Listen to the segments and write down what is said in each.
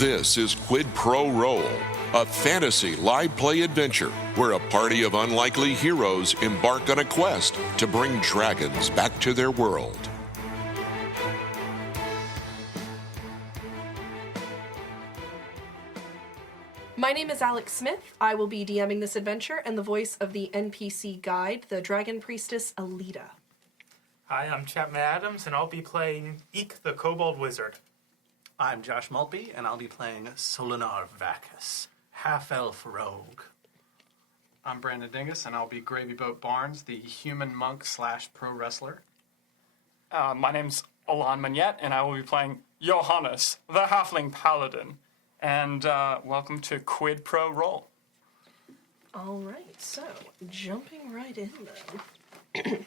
This is Quid Pro Roll, a fantasy live play adventure where a party of unlikely heroes embark on a quest to bring dragons back to their world. My name is Alex Smith. I will be DMing this adventure and the voice of the NPC guide, the Dragon Priestess Alita. Hi, I'm Chapman Adams, and I'll be playing Eek the Kobold Wizard. I'm Josh Maltby, and I'll be playing Solinar Vacus, half-elf rogue. I'm Brandon Dingus, and I'll be Gravy Boat Barnes, the human monk / pro wrestler. My name's Alon Magnette, and I will be playing Johannes, the halfling paladin. And welcome to Quid Pro Roll. All right, so jumping right in then.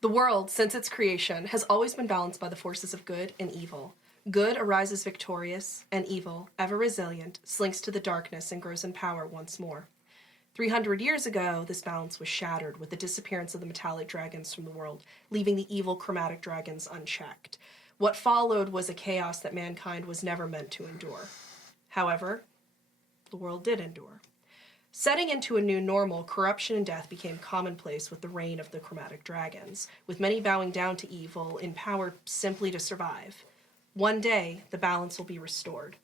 The world, since its creation, has always been balanced by the forces of good and evil. Good arises victorious, and evil, ever resilient, slinks to the darkness and grows in power once more. 300 years ago, this balance was shattered with the disappearance of the metallic dragons from the world, leaving the evil chromatic dragons unchecked. What followed was a chaos that mankind was never meant to endure. However, the world did endure. Setting into a new normal, corruption and death became commonplace with the reign of the chromatic dragons, with many bowing down to evil in power simply to survive. One day, the balance will be restored.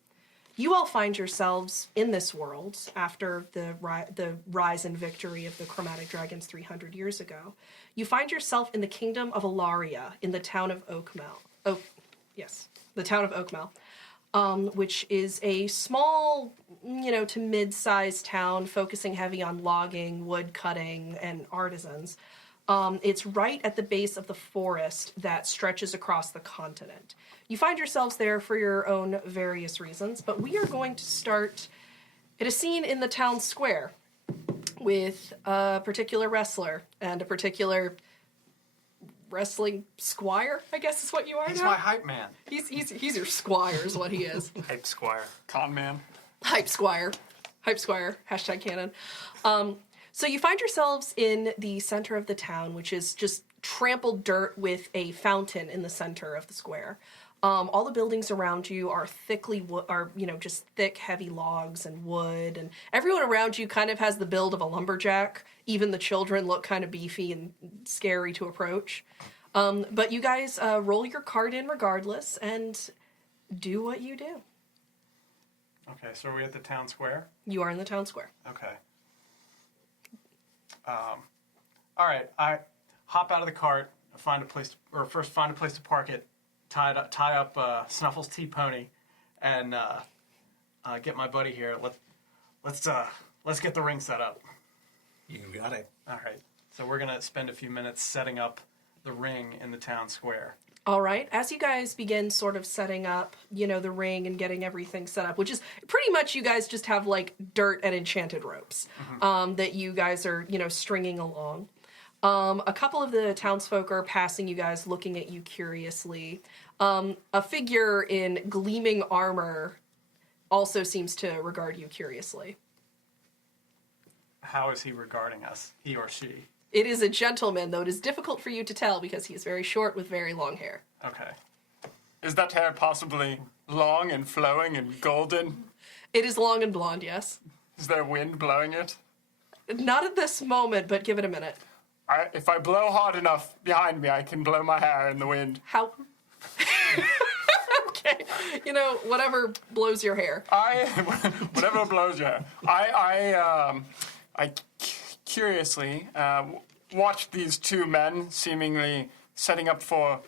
You all find yourselves in this world after the rise and victory of the chromatic dragons 300 years ago. You find yourself in the kingdom of Alaria, in the town of Oakmel. The town of Oakmel. Which is a small, to mid-sized town focusing heavy on logging, wood cutting, and artisans. It's right at the base of the forest that stretches across the continent. You find yourselves there for your own various reasons, but we are going to start at a scene in the town square with a particular wrestler and a particular wrestling squire, I guess is what you are He's now. my hype man. He's your squire is what he is. Hype Squire. Con man. Hype squire, hashtag canon. So you find yourselves in the center of the town, which is just trampled dirt with a fountain in the center of the square. All the buildings around you are just thick, heavy logs and wood, and everyone around you kind of has the build of a lumberjack. Even the children look kind of beefy and scary to approach. But you guys roll your card in regardless and do what you do. Okay, so are we at the town square? You are in the town square. Okay. All right, I hop out of the cart, find a place to park it, tie up Snuffle's T-Pony, and get my buddy here. Let's get the ring set up. You got it. All right, so we're gonna spend a few minutes setting up the ring in the town square. All right. As you guys begin sort of setting up, the ring and getting everything set up, which is pretty much you guys just have like dirt and enchanted ropes that you guys are, stringing along. A couple of the townsfolk are passing you guys, looking at you curiously. A figure in gleaming armor also seems to regard you curiously. How is he regarding us, he or she? It is a gentleman, though it is difficult for you to tell because he is very short with very long hair. Okay. Is that hair possibly long and flowing and golden? It is long and blonde, yes. Is there wind blowing it? Not at this moment, but give it a minute. If I blow hard enough behind me, I can blow my hair in the wind. How? Okay. Whatever blows your hair. Whatever blows your hair. I curiously watched these two men seemingly setting up for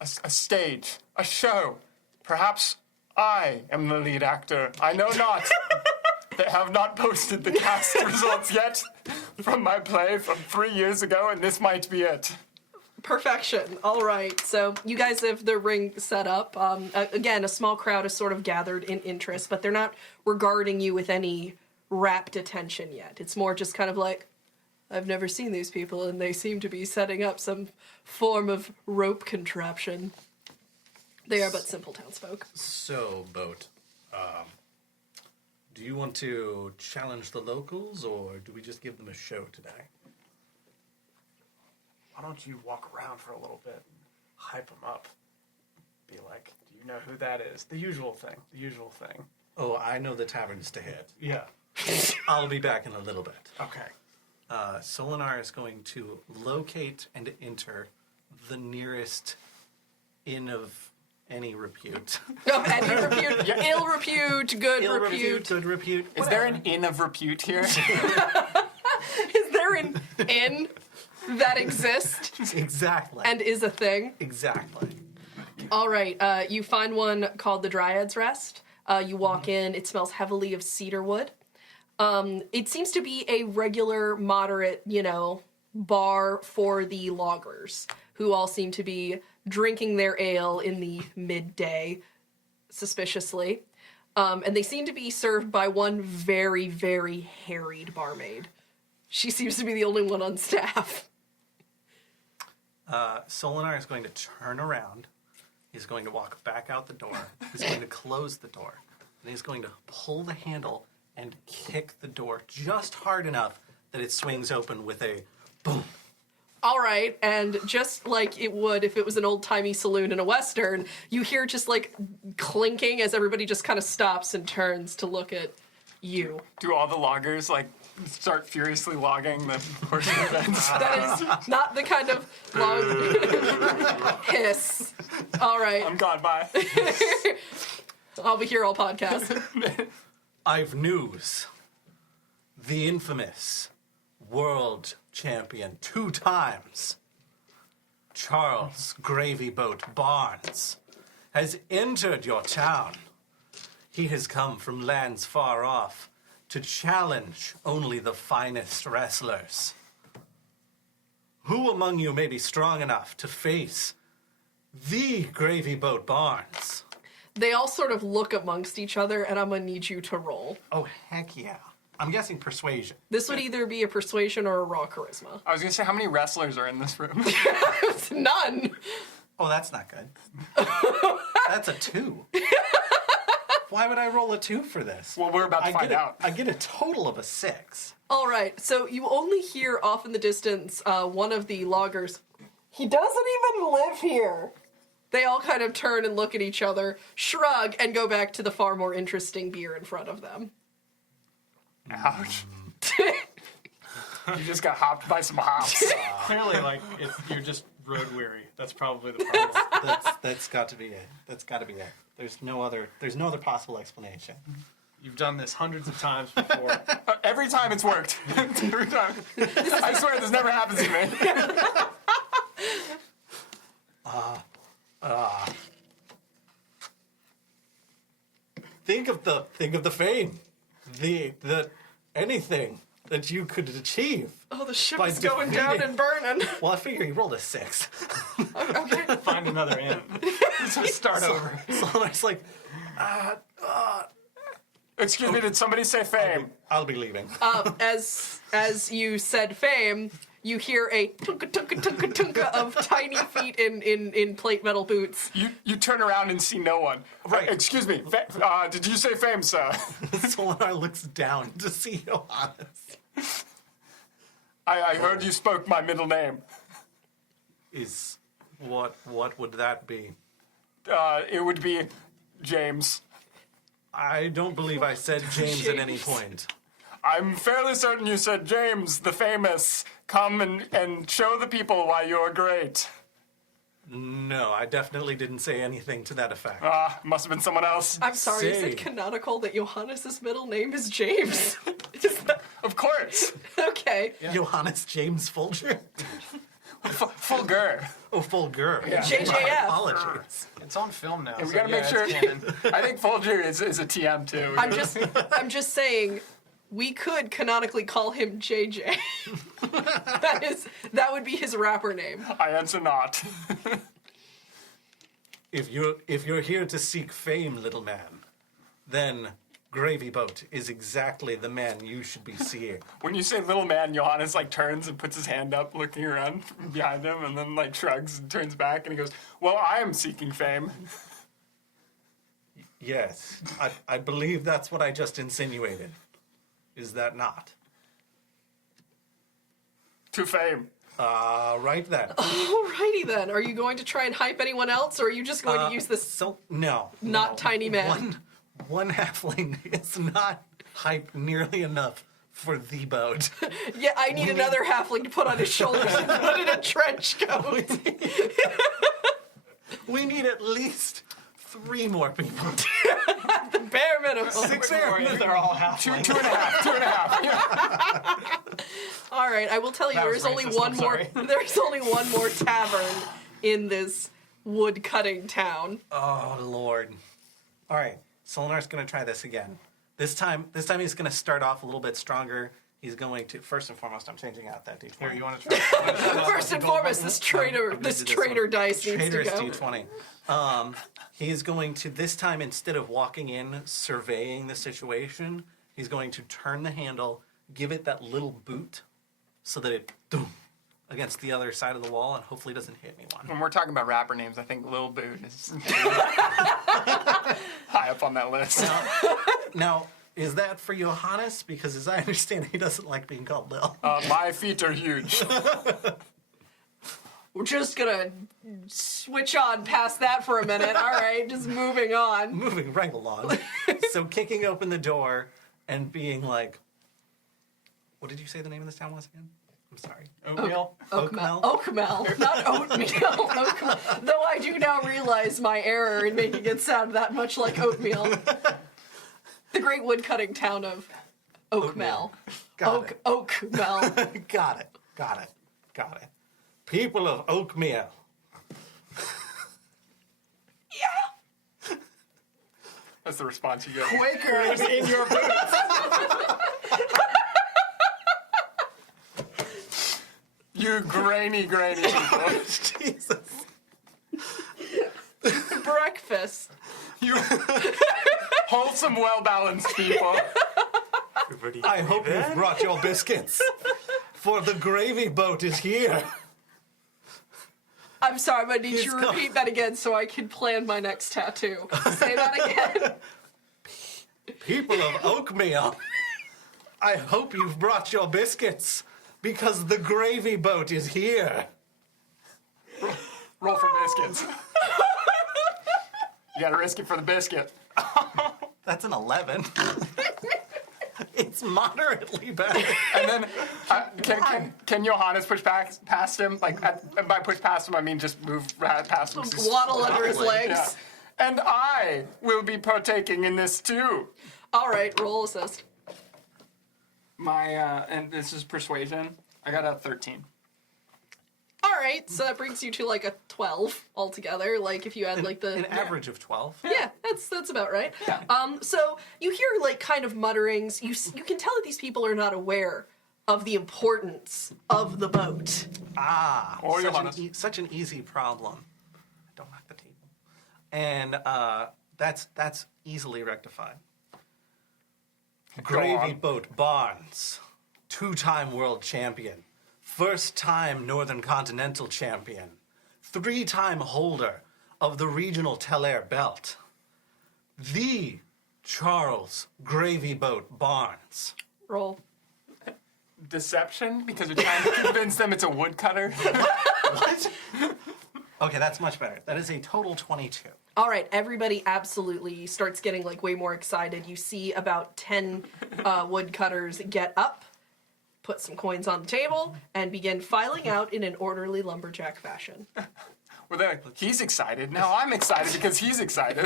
a stage, a show. Perhaps I am the lead actor. I know not. They have not posted the cast results yet from my play from 3 years ago, and this might be it. Perfection. All right. So you guys have the ring set up. Again, a small crowd is sort of gathered in interest, but they're not regarding you with any rapt attention yet. It's more just kind of like, I've never seen these people, and they seem to be setting up some form of rope contraption. They are but simple townsfolk. So, Boat, do you want to challenge the locals, or do we just give them a show today? Why don't you walk around for a little bit and hype them up? Be like, do you know who that is? The usual thing. Oh, I know the taverns to hit. Yeah. I'll be back in a little bit. Okay. Solinar is going to locate and enter the nearest inn of any repute. No, any repute, ill repute, good Ill repute. good repute. Is there an inn of repute here? Is there an inn that exists Exactly. and is a thing? Exactly. All right, you find one called the Dryad's Rest. You walk in, it smells heavily of cedar wood. It seems to be a regular, moderate, bar for the loggers, who all seem to be drinking their ale in the midday, suspiciously. And they seem to be served by one very, very harried barmaid. She seems to be the only one on staff. Solinar is going to turn around. He's going to walk back out the door. He's going to close the door. And he's going to pull the handle and kick the door just hard enough that it swings open with a boom. All right, and just like it would if it was an old-timey saloon in a Western, you hear just like clinking as everybody just kind of stops and turns to look at you. Do all the loggers start furiously logging the horse events? That is not the kind of long hiss. All right, I'm gone. Bye. I'll be here all podcast. I've news. The infamous world champion 2 times, Charles Gravy Boat Barnes, has entered your town. He has come from lands far off to challenge only the finest wrestlers. Who among you may be strong enough to face the Gravy Boat Barnes? They all sort of look amongst each other, and I'm gonna need you to roll. Oh, heck yeah. I'm guessing persuasion. This would either be a persuasion or a raw charisma. I was gonna say, how many wrestlers are in this room? None. Oh, that's not good. That's a 2. Why would I roll a 2 for this? Well, we're about to find out. I get a total of a 6. All right, so you only hear off in the distance one of the loggers. He doesn't even live here. They all kind of turn and look at each other, shrug, and go back to the far more interesting beer in front of them. Ouch. You just got hopped by some hops. Clearly, you're just road weary. That's probably the problem. That's got to be it. That's got to be it. There's no other possible explanation. You've done this hundreds of times before. Every time it's worked. Every time. I swear this never happens to me. Think of the fame, the anything that you could achieve. Oh, the ship By is going down defeating- and burning. Well, I figure he rolled a 6. Okay. Find another inn. So start over. So it's like, Excuse me, did somebody say fame? I'll be leaving. As you said fame, you hear a tunka tunka tunka tunka of tiny feet in plate metal boots. You turn around and see no one. Right. Excuse me, did you say fame, sir? Solinar looks down to see Johannes. I heard you spoke my middle name. Is what would that be? It would be James. I don't believe I said James at any point. I'm fairly certain you said James, the famous. Come and show the people why you're great. No, I definitely didn't say anything to that effect. Must have been someone else. I'm sorry, is Say. it canonical that Johannes' middle name is James? Is that- Of course. okay. Johannes James Folger? Fulgur. Oh, Folger. Yeah. JJF. Apologies. It's on film now. We so gotta make yeah, sure. it's canon. I think Fulgur is a TM too. I'm just saying we could canonically call him JJ. that would be his rapper name. I answer not. If you're here to seek fame, little man, then Gravy Boat is exactly the man you should be seeing. When you say little man, Johannes turns and puts his hand up, looking around behind him, and then shrugs and turns back, and he goes, "Well, I am seeking fame." Yes, I believe that's what I just insinuated. Is that not? To fame. Right then. Alrighty then. Are you going to try and hype anyone else, or are you just going to use this So no, not no. tiny man? one halfling is not hyped nearly enough for the boat. Yeah, I need another halfling to put on his shoulders and put in a trench coat. We need at least 3 more people. Bare minimum. 6 They're all half. Two and a half. Yeah. All right, I will tell you, That there's was only racist, one I'm more. sorry. There's only one more tavern in this wood cutting town. Oh, Lord. All right, Solinar's going to try this again. This time he's going to start off a little bit stronger. He's going to, first and foremost, I'm changing out that D20. Here, you want to try? First and foremost, this traitor dice needs to Traitorous go. D20. He's going to, this time, instead of walking in, surveying the situation, he's going to turn the handle, give it that little boot, so that it, boom, against the other side of the wall, and hopefully doesn't hit anyone. When we're talking about rapper names, I think Lil Boot is high up on that list. Now, is that for Johannes? Because as I understand, he doesn't like being called Lil. My feet are huge. We're just gonna switch on past that for a minute. All right, just moving on. Moving right along. So kicking open the door and being like, what did you say the name of this town was again? I'm sorry. Oatmeal. Oakmel, not oatmeal. Oakmel. Though I do now realize my error in making it sound that much like oatmeal. The great woodcutting town of Oakmel. Got it. Oakmel. Got it. People of Oakmere. That's the response you get. Quakers in your boots. You grainy people. Jesus. Breakfast. You wholesome, well-balanced people. I hope you've brought your biscuits, for the gravy boat is here. I'm sorry, I'm gonna need He's you to come. repeat that again so I can plan my next tattoo. Say that again. People of Oakmere, I hope you've brought your biscuits, because the gravy boat is here. Roll for biscuits. You gotta risk it for the biscuit. That's an 11. It's moderately bad. And then, can Johannes push past him? Like, and by push past him, I mean just move right past him. Waddle under his legs. Yeah. And I will be partaking in this too. All right, roll assist. And this is persuasion. I got a 13. All right, so that brings you to like a 12 altogether. Like if you add like the An average of 12. Yeah, that's about right. Yeah. So you hear like kind of mutterings. You can tell that these people are not aware of the importance of the boat. Or such Johannes. such an easy problem. Don't knock the table. And that's easily rectified. Gravy on. Boat Barnes, 2-time world champion, first-time Northern Continental champion, 3-time holder of the regional Tel-Air belt, the Charles Gravy Boat Barnes. Roll. Deception? Because you're trying to convince them it's a woodcutter? What? Okay, that's much better. That is a total 22. All right, everybody absolutely starts getting like way more excited. You see about 10 woodcutters get up, put some coins on the table, and begin filing out in an orderly lumberjack fashion. Well, they're like, he's excited. Now I'm excited because he's excited.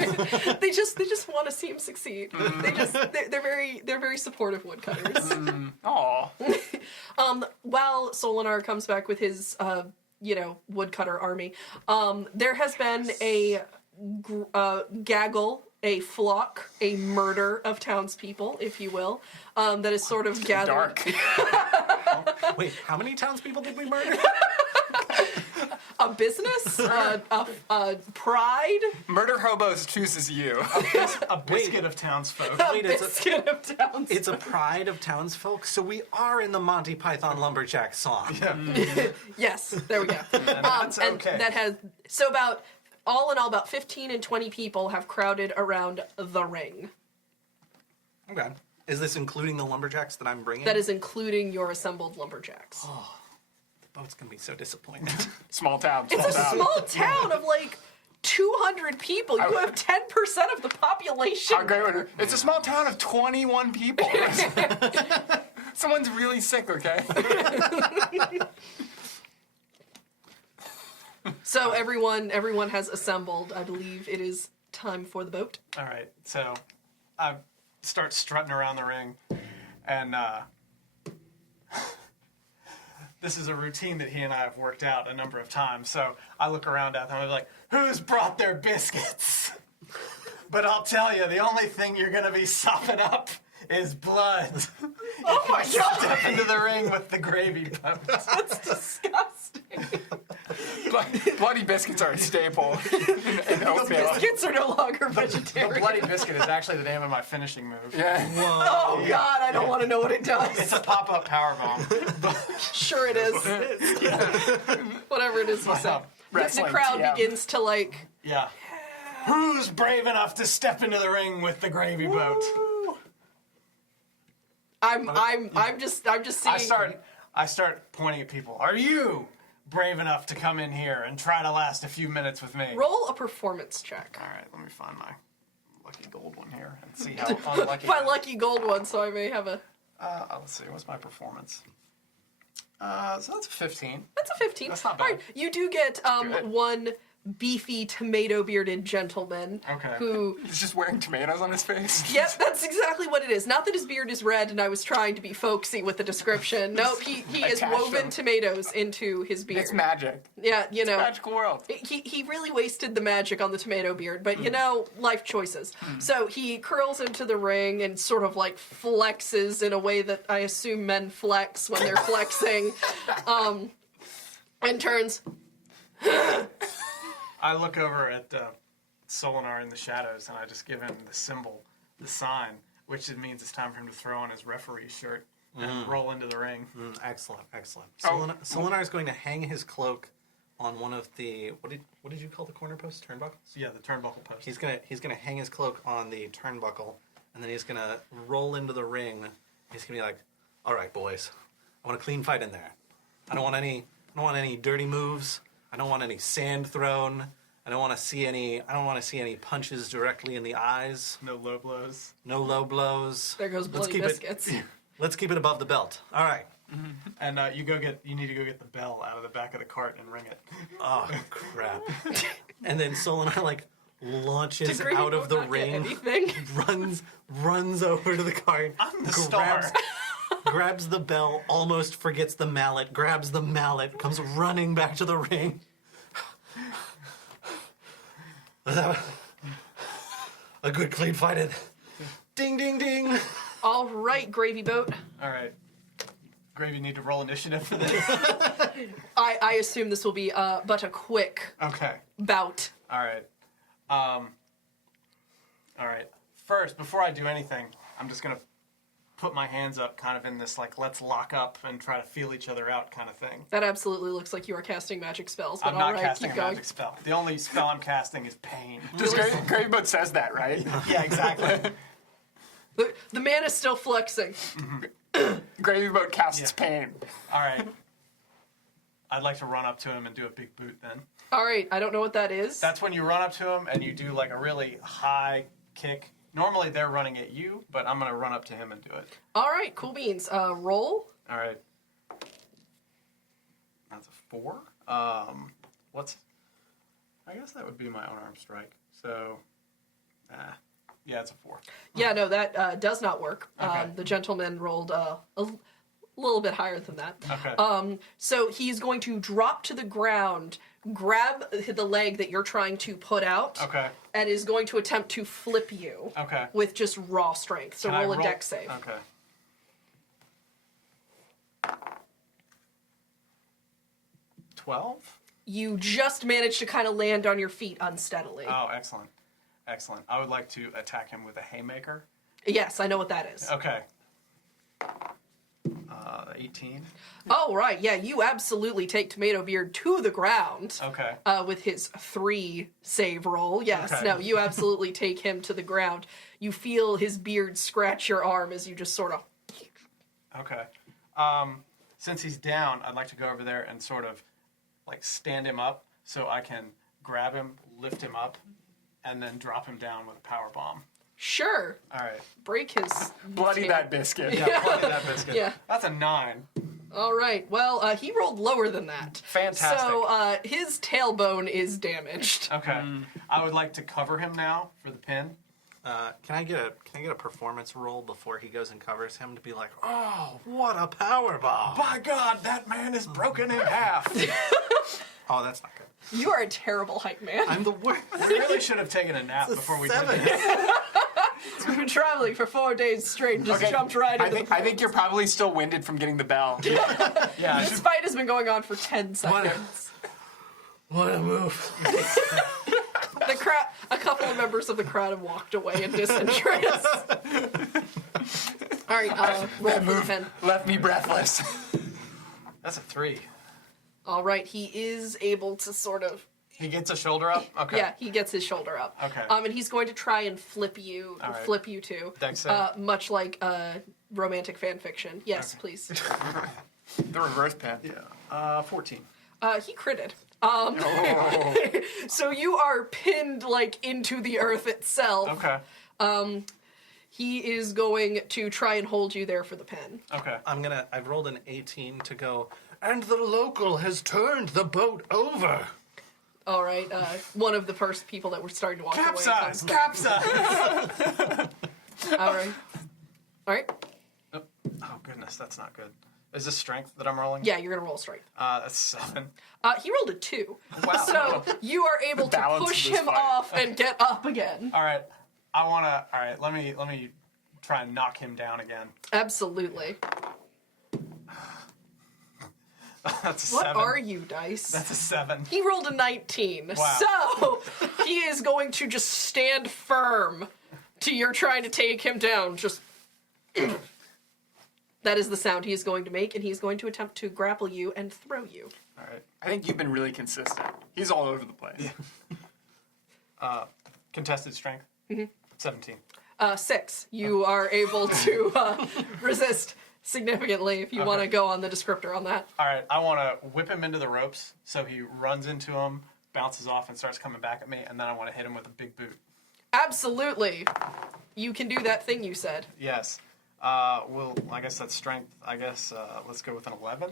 They just want to see him succeed. They're very supportive woodcutters. Aw. While Solinar comes back with his woodcutter army, there has been a gaggle, a flock, a murder of townspeople, if you will, that is sort of gathered. Dark. Wait, how many townspeople did we murder? A business, a pride, Murder Hobos chooses you. A biscuit of townsfolk. Wait, biscuit of towns. it's a pride of townsfolk, so we are in the Monty Python Lumberjack song. Yes, there we go. That's and okay. that has so about all in all about 15 and 20 people have crowded around the ring. Okay. Is this including the lumberjacks that I'm bringing? That is including your assembled lumberjacks. The boat's gonna be so disappointed. Small town. It's a small town of like 200 people. You have 10% of the population. How great would it? It's a small town of 21 people. Someone's really sick, okay? So everyone has assembled. I believe it is time for the boat. All right, so I start strutting around the ring, and this is a routine that he and I have worked out a number of times. So I look around at them and I'm like, who's brought their biscuits? But I'll tell you, the only thing you're going to be sopping up is blood. Oh my god! Step into the ring with the gravy boat. That's disgusting. Bloody biscuits are a staple in oatmeal. Biscuits are no longer The vegetarian. bloody biscuit is actually the name of my finishing move. Yeah. Oh god, I don't want to know what it It's does. a pop-up powerbomb. Sure it is. Whatever it is you said. The Wrestling crowd TM. begins to like. Yeah. Who's brave enough to step into the ring with the gravy boat? I'm just seeing. I start pointing at people. Are you brave enough to come in here and try to last a few minutes with me? Roll a performance check. All right, let me find my lucky gold one here and see how unlucky. My lucky gold one, so I may have a. Let's see, what's my performance? So that's a 15. That's a 15. That's not bad. All right, you do get one beefy tomato-bearded gentleman Okay. who. He's just wearing tomatoes on his face. Yep, that's exactly what it is. Not that his beard is red, and I was trying to be folksy with the description. Nope, he has Attached woven them. tomatoes into his beard. It's magic. Yeah, you know. Magical world. He really wasted the magic on the tomato beard, but you know, life choices. So he curls into the ring and sort of like flexes in a way that I assume men flex when they're flexing, and turns. I look over at Solinar in the shadows and I just give him the symbol, the sign, which it means it's time for him to throw on his referee shirt and roll into the ring. Excellent, excellent. Oh. Solinar is going to hang his cloak on one of the what did you call the corner posts? Turnbuckles? Yeah, the turnbuckle post. He's gonna hang his cloak on the turnbuckle, and then he's gonna roll into the ring. He's gonna be like, "All right, boys, I want a clean fight in there. I don't want any dirty moves. I don't want any sand thrown. I don't want to see any punches directly in the eyes. No low blows. No low blows. There goes bloody biscuits. Let's keep it above the belt. All right. And you need to go get the bell out of the back of the cart and ring it. Oh crap! And then Solinar like launches Degree out of the won't get ring, anything. runs over to the cart, I'm the star. grabs the bell, almost forgets the mallet, grabs the mallet, comes running back to the ring. A good clean fight. Ding, ding, ding. All right, gravy boat. All right. Gravy, need to roll initiative for this. I assume this will be but a quick Okay. bout. All right. All right. First, before I do anything, I'm just gonna put my hands up, kind of in this like let's lock up and try to feel each other out kind of thing. That absolutely looks like you are casting magic spells. But I'm not all right, casting keep a going. magic spell. The only spell I'm casting is pain. Just Gravy Boat says that, right? Yeah, exactly. The man is still flexing. Gravy Boat casts pain. All right. I'd like to run up to him and do a big boot then. All right, I don't know what that is. That's when you run up to him and you do like a really high kick. Normally they're running at you, but I'm going to run up to him and do it. All right, cool beans. Roll. All right. That's a 4. I guess that would be my unarmed strike. So, yeah, it's a 4. Yeah, no, that does not work. Okay. The gentleman rolled a little bit higher than that. Okay. So he's going to drop to the ground, grab the leg that you're trying to put out, Okay. and is going to attempt to flip you Okay. with just raw strength. So Can I roll a dex save. Okay. $12? You just managed to kind of land on your feet unsteadily. Oh, excellent. Excellent. I would like to attack him with a haymaker. Yes, I know what that is. Okay. 18. Oh, right. Yeah, you absolutely take Tomato Beard to the ground. Okay. With his 3 save roll. Yes, Okay. no, you absolutely take him to the ground. You feel his beard scratch your arm as you just sort of... Okay. Since he's down, I'd like to go over there and sort of like stand him up so I can grab him, lift him up, and then drop him down with a power bomb. Sure. All right. Break his Bloody tail. that biscuit. Yeah, bloody that biscuit. Yeah. That's a 9. All right. Well, he rolled lower than that. Fantastic. So his tailbone is damaged. Okay. I would like to cover him now for the pin. Can I get a performance roll before he goes and covers him to be like, oh, what a power bomb! By God, that man is broken in half. Oh, that's not good. You are a terrible hype man. I'm the worst. We really should have taken a nap before we did this. We've been traveling for 4 days straight and just jumped right into I think you're probably still winded from getting the bell. Yeah. This fight has been going on for 10 seconds. What a move! The crowd, a couple of members of the crowd have walked away in disinterest. All right, roll for the pen. Left me breathless. That's a 3. All right, he is able to sort of. He gets a shoulder up? Okay. Yeah, he gets his shoulder up. Okay. And he's going to try and flip you right. too. Dex save. Much like romantic fan fiction. Yes, please. The reverse pen. Yeah. 14. He critted. So you are pinned like into the earth itself. Okay. He is going to try and hold you there for the pin. Okay. I've rolled an 18 to go, and the local has turned the boat over. All right. One of the first people that were starting to walk away. Capsize! comes back. Capsize! All right. All right. Oh, goodness, that's not good. Is this strength that I'm rolling? Yeah, you're gonna roll strength. That's 7. He rolled a 2. Wow. So you are able to balance of push this him fight. off and get up again. All right. All right, let me try and knock him down again. Absolutely. That's a What 7. are you, Dice? That's a 7. He rolled a 19. Wow. So he is going to just stand firm to you're trying to take him down. Just that is the sound he is going to make, and he's going to attempt to grapple you and throw you. All right. I think you've been really consistent. He's all over the place. Contested strength. 17. 6. You are able to resist significantly if you want to go on the descriptor on that. All right, I want to whip him into the ropes so he runs into him, bounces off, and starts coming back at me, and then I want to hit him with a big boot. Absolutely. You can do that thing you said. Yes. Well, I guess that's strength. I guess let's go with an 11.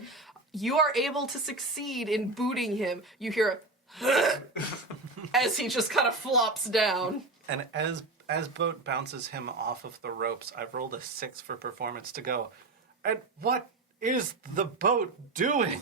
You are able to succeed in booting him. You hear a as he just kind of flops down. And as boat bounces him off of the ropes, I've rolled a 6 for performance to go. And what is the boat doing?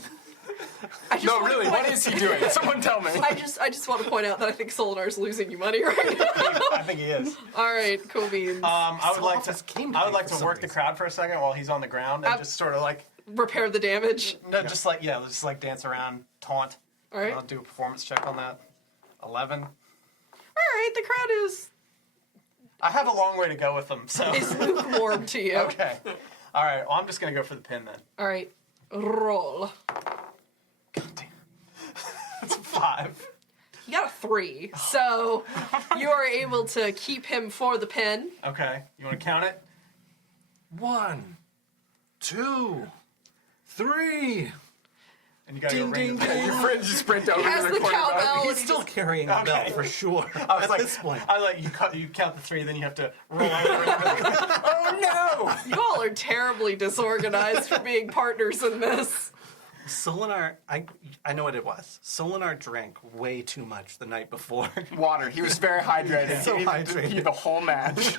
No, really, what is he doing? Someone tell me. I just want to point out that I think Solinar's losing you money right now. I think he is. All right, cool beans. I would like Sophos came to. to I would me like for to some work the reason. crowd for a second while he's on the ground and just sort of like Repair the damage. just like dance around, taunt. All right. I'll do a performance check on that. 11. All right, the crowd I have a long way to go with them, so. is lukewarm to you. Okay. All right. Well, I'm just gonna go for the pin then. All right, roll. God damn. That's a 5. You got a 3, so you are able to keep him for the pin. Okay. You want to count it? 1, 2, 3. And you gotta go ring the bell. Your friends just sprint over Has to the the corner. cowbell. He's still carrying the bell for sure. I was At like, this point. you count the 3, then you have to roll over. Oh no! You all are terribly disorganized for being partners in this. Solinar, I know what it was. Solinar drank way too much the night before. Water. He was very hydrated. So He hydrated. the whole match.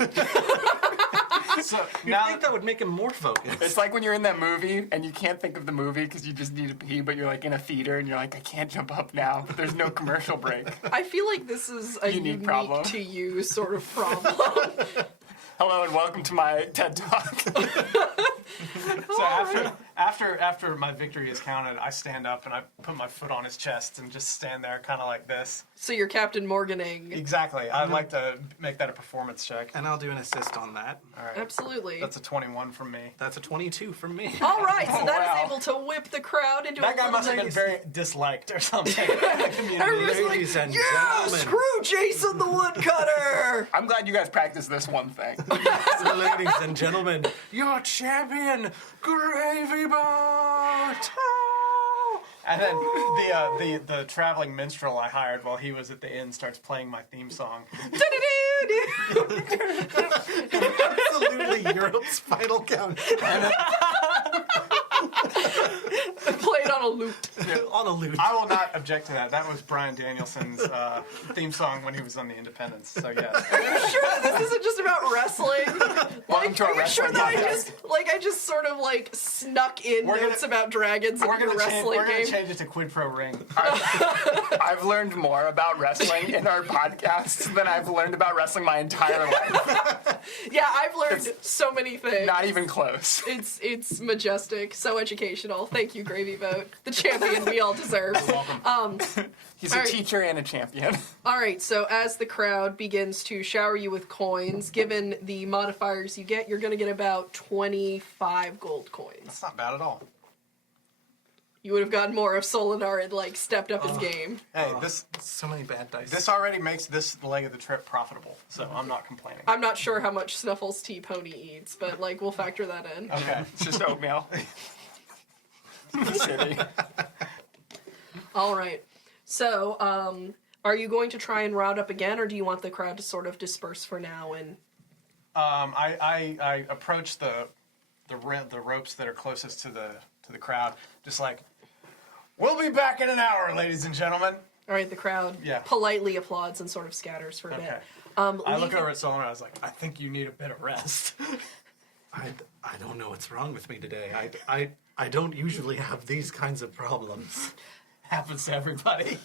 So You'd now think that would make him more focused. It's like when you're in that movie and you can't think of the movie because you just need to pee, but you're like in a theater and you're like, I can't jump up now, but there's no commercial break. I feel like this is a Unique unique problem. to you sort of problem. Hello and welcome to my TED Talk. So after my victory is counted, I stand up and I put my foot on his chest and just stand there kind of like this. So you're Captain Morganing. Exactly. I'd like to make that a performance check. And I'll do an assist on that. All right. Absolutely. That's a 21 from me. That's a 22 from me. All right, so that is wow. able to whip the crowd into That a guy little must have been nice- very disliked or something. in the community. Everybody's like, Ladies and yeah, gentlemen." screw Jason the Woodcutter. I'm glad you guys practiced this one thing. Ladies and gentlemen, your champion, Gravy Boat! And then the traveling minstrel I hired while he was at the inn starts playing my theme song. Absolutely Europe's final countdown. Played on a lute. On a lute. I will not object to that. That was Brian Danielson's theme song when he was on The Independents. So yeah. Are you sure that this isn't just about wrestling? Like, to our are you sure that wrestling I just sort of like snuck in We're notes about dragons in We're your wrestling gonna game? change it to Quid Pro Ring. I've learned more about wrestling in our podcast than I've learned about wrestling my entire life. Yeah, I've learned so many things. Not even close. It's majestic, so educational. Thank you, Gravy Boat, the champion we all deserve. He's All a right. teacher and a champion. All right, so as the crowd begins to shower you with coins, given the modifiers you get, you're going to get about 25 gold coins. That's not bad at all. You would have gotten more if Solinar had like stepped up his game. Hey, this So many bad dice. this already makes this leg of the trip profitable, so I'm not complaining. I'm not sure how much Snuffles Tea Pony eats, but like we'll factor that in. Okay. It's just oatmeal. City. All right. So, are you going to try and round up again, or do you want the crowd to sort of disperse for now? And I approach the ropes that are closest to the crowd, just like, we'll be back in an hour, ladies and gentlemen. all right, the crowd Yeah. politely applauds and sort of scatters for a Okay. bit. I look leaving- over at Solomon and I was like, I think you need a bit of rest. I don't know what's wrong with me today. I don't usually have these kinds of problems. Happens to everybody.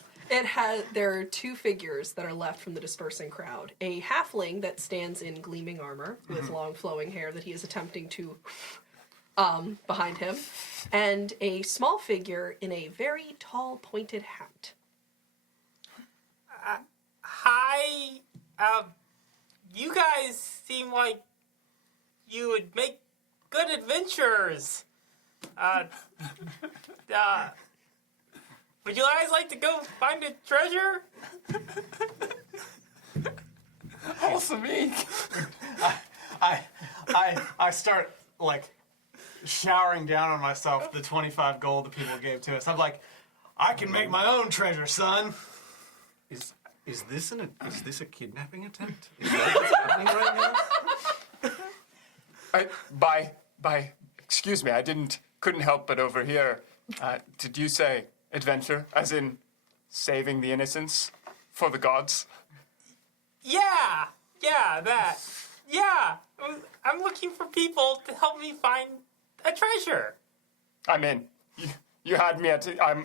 There are two figures that are left from the dispersing crowd. A halfling that stands in gleaming armor with long flowing hair that he is attempting to behind him, and a small figure in a very tall pointed hat. Hi. You guys seem like you would make good adventurers. Would you guys like to go find a treasure? Wholesome ink. I start like showering down on myself the 25 gold that people gave to us. I'm like, I can make my own treasure, son. Is this a kidnapping attempt? Is that what's happening right now? Excuse me, couldn't help but overhear. Did you say adventure, as in saving the innocents for the gods? Yeah, that. Yeah, I'm looking for people to help me find a treasure. I'm in. You had me at I'm.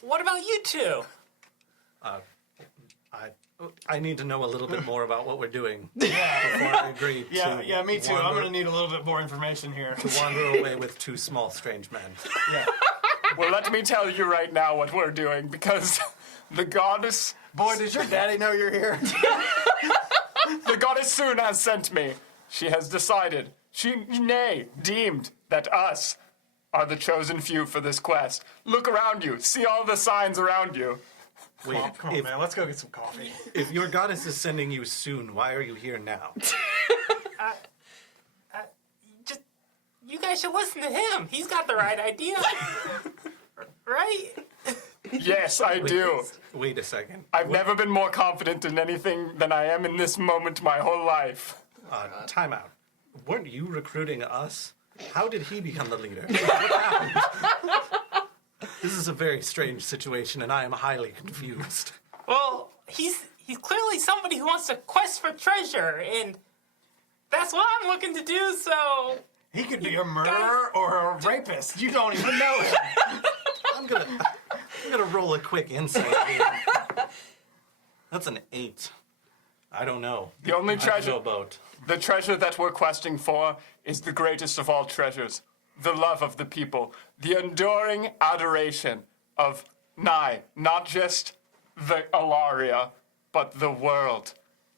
What about you two? I need to know a little bit more about what we're doing before I agree Yeah, me too. I'm gonna need a little bit more information here. to wander away with two small strange men. Yeah. Well, let me tell you right now what we're doing, because the goddess, Boy, does your daddy know you're here? the goddess soon has sent me. She has decided, deemed that us are the chosen few for this quest. Look around you. See all the signs around you. Wait, Come on, man. Let's go get some coffee. if your goddess is sending you soon, why are you here now? Just, you guys should listen to him. He's got the right idea. Right? Yes, I do. Wait a second. I've never been more confident in anything than I am in this moment my whole life. Time out. Weren't you recruiting us? How did he become the leader? What happened? This is a very strange situation, and I am highly confused. Well, he's clearly somebody who wants to quest for treasure, and that's what I'm looking to do, so... He could be a murderer or a rapist. You don't even know him. I'm gonna roll a quick insight here. That's an 8. I don't know. The only I don't treasure, know about. the treasure that we're questing for is the greatest of all treasures. The love of the people. The enduring adoration of not just the Alaria, but the world.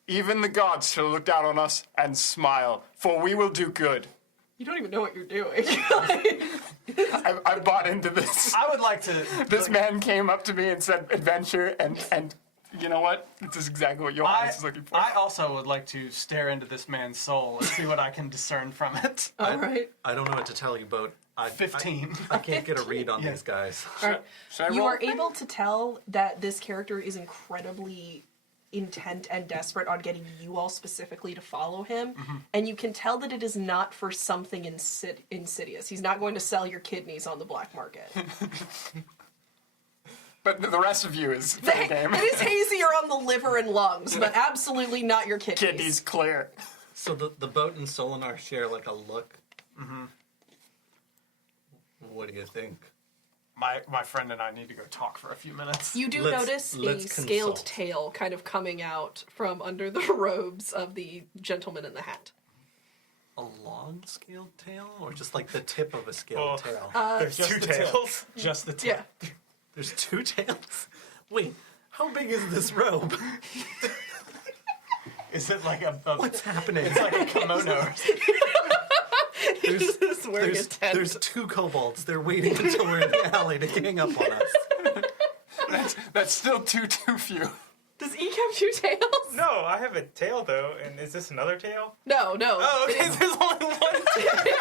Even the gods shall look down on us and smile, for we will do good. You don't even know what you're doing. I bought into this. I would like to. This man came up to me and said adventure, and You know what? This is exactly what Johannes is looking for. I also would like to stare into this man's soul and see what I can discern from it. All right. I don't know what to tell you, Boat. 15. I can't get a read on these guys. All right. Should I You roll? are able to tell that this character is incredibly intent and desperate on getting you all specifically to follow him, and you can tell that it is not for something insidious. He's not going to sell your kidneys on the black market. But the rest of you is fair game. It is hazier on the liver and lungs, but absolutely not your kidneys. Kidneys clear. So the Boat and Solinar share like a look. Mm-hmm. What do you think? My friend and I need to go talk for a few minutes. You do Let's notice a scaled consult. tail kind of coming out from under the robes of the gentleman in the hat. A long scaled tail? Or just like the tip of a scaled tail? There's two tails. Just the tip. Yeah. There's two tails? Wait, how big is this robe? Is it like a What's happening? It's like a kimono. He's just wearing a tent. There's two kobolds. They're waiting until we're in the alley to gang up on us. That's still too few. Does Eek have two tails? No, I have a tail though, and is this another tail? No. Oh, okay. There's only one tail.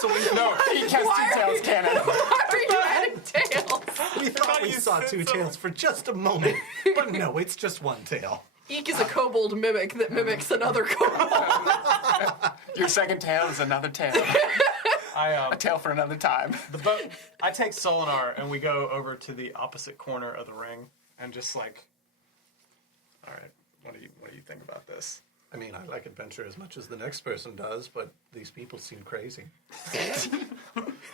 So No, he has two tails cannon. Why are you adding tails? we thought we you saw said two so. tails for just a moment. But no, it's just one tail. Eek is a kobold mimic that mimics another kobold. Your second tail is another tail. A tail for another time. I take Solinar and we go over to the opposite corner of the ring and just like, all right, what do you think about this? I mean, I like adventure as much as the next person does, but these people seem crazy.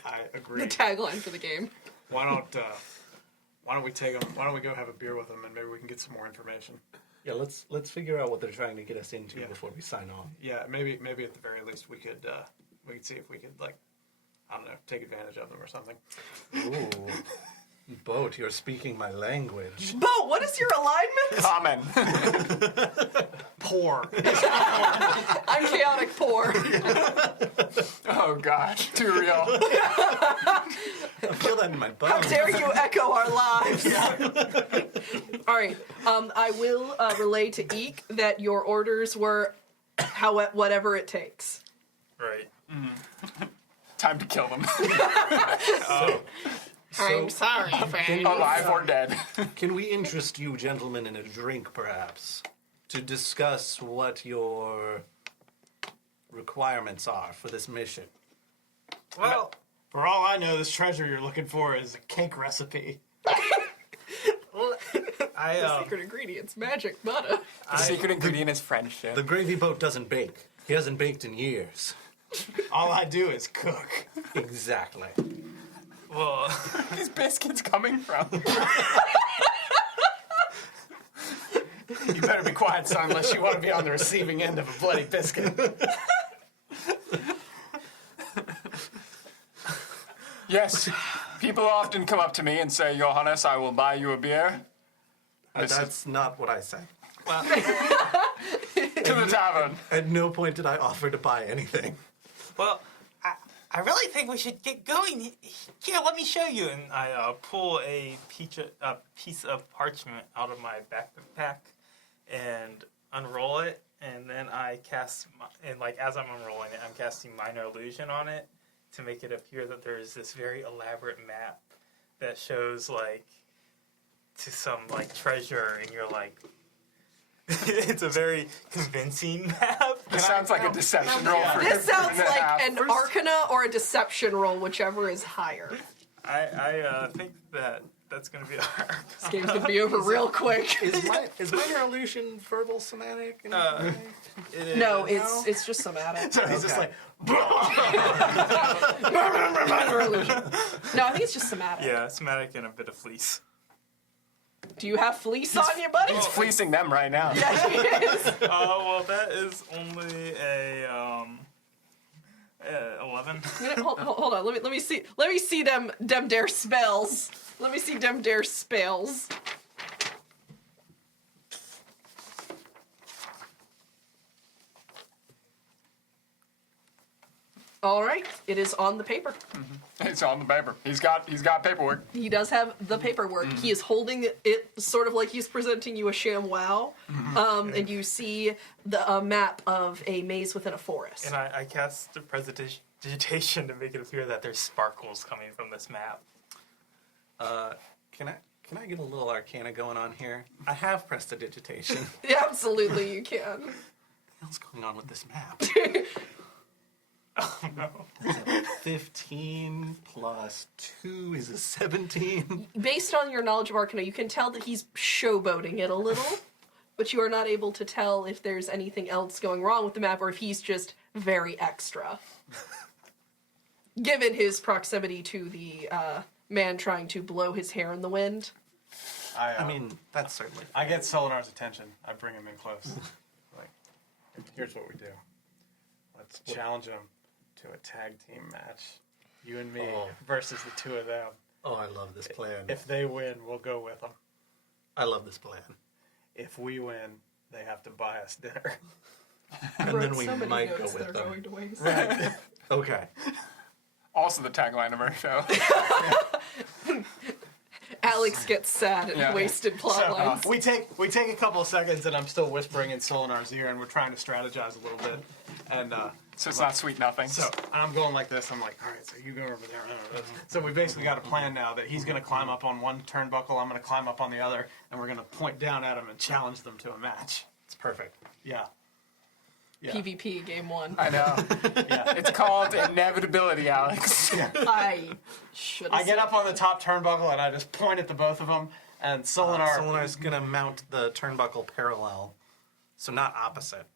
I agree. The tagline for the game. Why don't we take them? Why don't we go have a beer with them and maybe we can get some more information? Yeah, let's figure out what they're trying to get us into Yeah. before we sign on. Yeah, maybe at the very least we could see if we could like, I don't know, take advantage of them or something. Ooh. Boat, you're speaking my language. Bo, what is your alignment? Common. Poor. I'm chaotic poor. Oh gosh, too real. I feel that in my bones. How dare you echo our lives? All right. I will relay to Eek that your orders were whatever it takes. Right. Time to kill them. I'm sorry, Fanny. Alive or dead. Can we interest you gentlemen in a drink, perhaps, to discuss what your requirements are for this mission? Well, for all I know, this treasure you're looking for is a cake recipe. Secret ingredients, magic, butter. The secret ingredient is friendship. The gravy boat doesn't bake. He hasn't baked in years. All I do is cook. Exactly. Well, These biscuits coming from? You better be quiet, son, unless you want to be on the receiving end of a bloody biscuit. Yes. People often come up to me and say, Johannes, I will buy you a beer. That's not what I said. To the tavern. At no point did I offer to buy anything. well, I really think we should get going. Here, let me show you. And I pull a piece of parchment out of my backpack and unroll it, and then I cast. As I'm unrolling it, I'm casting minor illusion on it to make it appear that there is this very elaborate map that shows to some treasure, and you're like. It's a very convincing map. This sounds like a deception roll for This sounds like an First- arcana or a deception roll, whichever is higher. I think that's going to be our. This game's gonna be over real quick. Is minor illusion verbal somatic? In any way? No, it's just somatic. So he's just like, Minor illusion. No, I think it's just somatic. Yeah, somatic and a bit of fleece. Do you have fleece on you, buddy? He's fleecing them right now. Yeah, he is. Well, that is only a 11. Hold on. Let me see. Let me see them dare spells. Let me see them dare spells. All right. It is on the paper. It's on the paper. He's got paperwork. He does have the paperwork. He is holding it sort of like he's presenting you a sham wow. And you see the map of a maze within a forest. And I cast the prestidigitation to make it appear that there's sparkles coming from this map. Can I get a little arcana going on here? I have prestidigitation. Yeah, absolutely, you can. What's going on with this map? Oh no. 15 plus 2 is a 17. Based on your knowledge of Arcana, you can tell that he's showboating it a little, but you are not able to tell if there's anything else going wrong with the map or if he's just very extra. Given his proximity to the man trying to blow his hair in the wind. I mean, that's certainly. I get Solinar's attention. I bring him in close. Like, here's what we do. Let's challenge him to a tag team match. You and me versus the two of them. Oh, I love this plan. If they win, we'll go with them. I love this plan. If we win, they have to buy us dinner. And then we might go with them. Right. Okay. Also the tagline of our show. Alex gets sad and wasted plot lines. We take a couple of seconds, and I'm still whispering in Solinar's ear, and we're trying to strategize a little bit. And So it's not sweet nothing. so I'm going like this. I'm like, all right, so you go over there. So we basically got a plan now that he's going to climb up on one turnbuckle, I'm going to climb up on the other, and we're going to point down at him and challenge them to a match. It's perfect. Yeah. PvP game 1. I know. Yeah. It's called inevitability, Alex. I should have I get up on the top turnbuckle and I just point at the both of them, and Solinar's going to mount the turnbuckle parallel, so not opposite.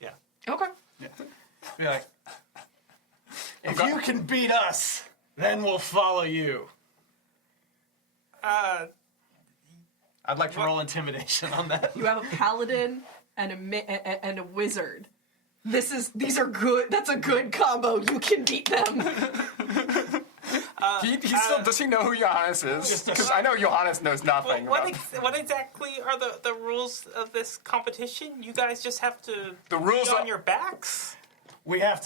Yeah. Okay. Yeah. Be like, if you can beat us, then we'll follow you. I'd like to roll intimidation on that. You have a paladin and a wizard. These are good. That's a good combo. You can beat them. He still does he know who Johannes is? Because I know Johannes knows nothing. What exactly are the rules of this competition? You guys just have to The rules be are- on your backs? You have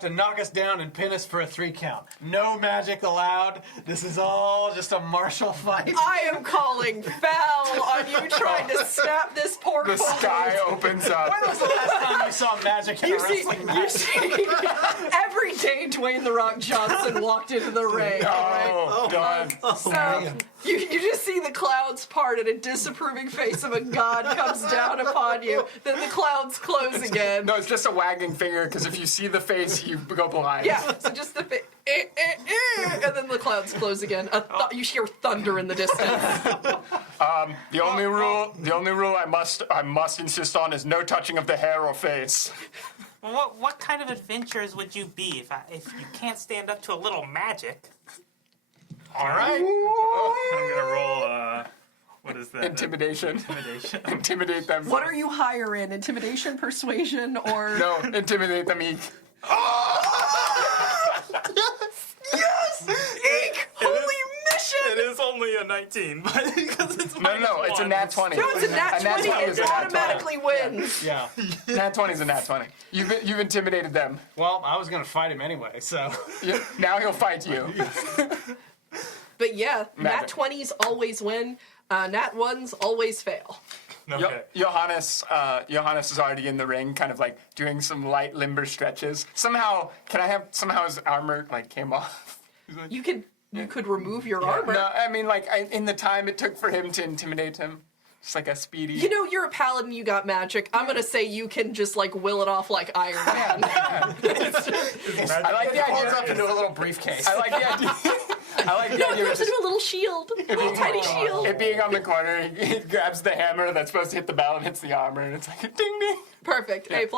to knock us down and pin us for a 3 count. No magic allowed. This is all just a martial fight. I am calling foul on you trying to snap this portal. The sky opens up. When was the last time you saw magic in a wrestling match? Every day Dwayne The Rock Johnson walked into the ring. Oh, done. So you just see the clouds part and a disapproving face of a god comes down upon you. Then the clouds close again. No, it's just a wagging finger, because if you see the face, you go blind. Yeah, so just the and then the clouds close again. You hear thunder in the distance. The only rule I must insist on is no touching of the hair or face. What kind of adventures would you be if you can't stand up to a little magic? All right. I'm gonna roll. What is that? Intimidation. Intimidation. Intimidate them. What are you higher in? Intimidation, persuasion, or... No, intimidate them, Eek. Yes! Eek! Holy mission! It is only a 19, but because it's No, it's a nat 20. No, it's a nat 20. 20 is It a nat 20. automatically wins. Yeah. Nat 20 is a nat 20. You've intimidated them. Well, I was going to fight him anyway, so. Now he'll fight you. But yeah, nat Magic. 20s always win. Nat 1s always fail. Okay. Johannes is already in the ring, kind of like doing some light limber stretches. Somehow his armor like came off. You could remove your armor. No, I mean like in the time it took for him to intimidate him, just like a speedy. You know, you're a paladin, you got magic. I'm gonna say you can just like will it off like Iron Man. I like the idea. Up into a little briefcase. I like the idea. I like the No, it idea. turns into a little shield. A little tiny shield. It being on the corner, he grabs the hammer that's supposed to hit the bell and hits the armor, and it's like a ding ding. Perfect. A+.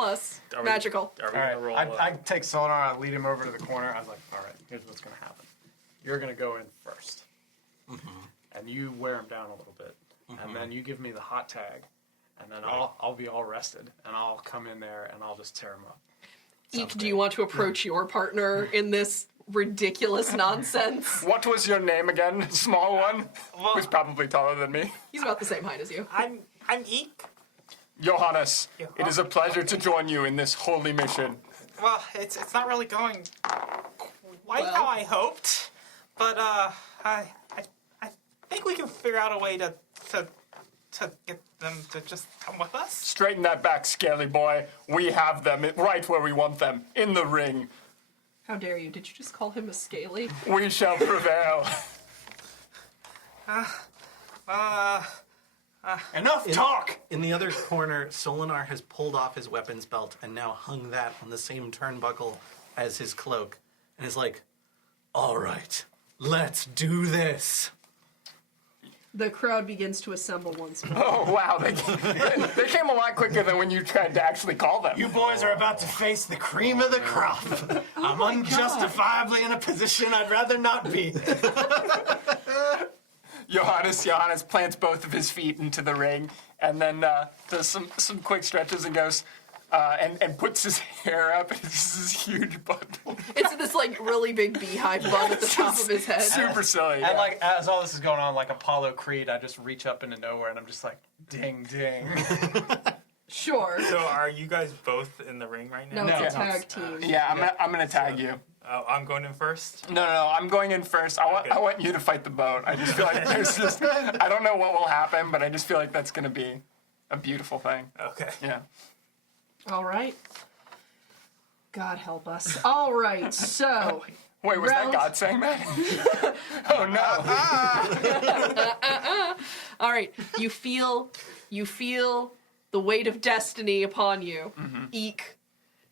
Magical. Are we All gonna roll? right, I take Solinar, I lead him over to the corner. I was like, all right, here's what's going to happen. You're going to go in first. And you wear him down a little bit. And then you give me the hot tag. And then I'll be all rested. And I'll come in there and I'll just tear him up. Eek, do you want to approach your partner in this ridiculous nonsense? What was your name again? Small one? Who's probably taller than me. He's about the same height as you. I'm Eek. Johannes, it is a pleasure to join you in this holy mission. Well, it's not really going quite Well. how I hoped, but I think we can figure out a way to get them to just come with us. Straighten that back, scaly boy. We have them right where we want them, in the ring. How dare you? Did you just call him a scaly? We shall prevail. Enough talk! In the other corner, Solinar has pulled off his weapons belt and now hung that on the same turnbuckle as his cloak, and is like, all right, let's do this. The crowd begins to assemble once more. Oh, wow. They came a lot quicker than when you tried to actually call them. You boys are about to face the cream of the crop. I'm unjustifiably in a position I'd rather not be. Johannes plants both of his feet into the ring and then does some quick stretches and goes and puts his hair up. It's this huge bundle. It's this like really big beehive bun at the top of his head. Super silly. And Yeah. like as all this is going on, like Apollo Creed, I just reach up into nowhere and I'm just like, ding, ding. Sure. So are you guys both in the ring right now? No, it's a No. tag team. Yeah, I'm gonna tag you. Oh, I'm going in first. No, I'm going in first. I want you to fight the boat. I just feel like there's just I don't know what will happen, but I just feel like that's gonna be a beautiful thing. Okay. Yeah. All right. God help us. All right, so Wait, was Round- that God saying that? Oh no. all right, you feel the weight of destiny upon you. Eek.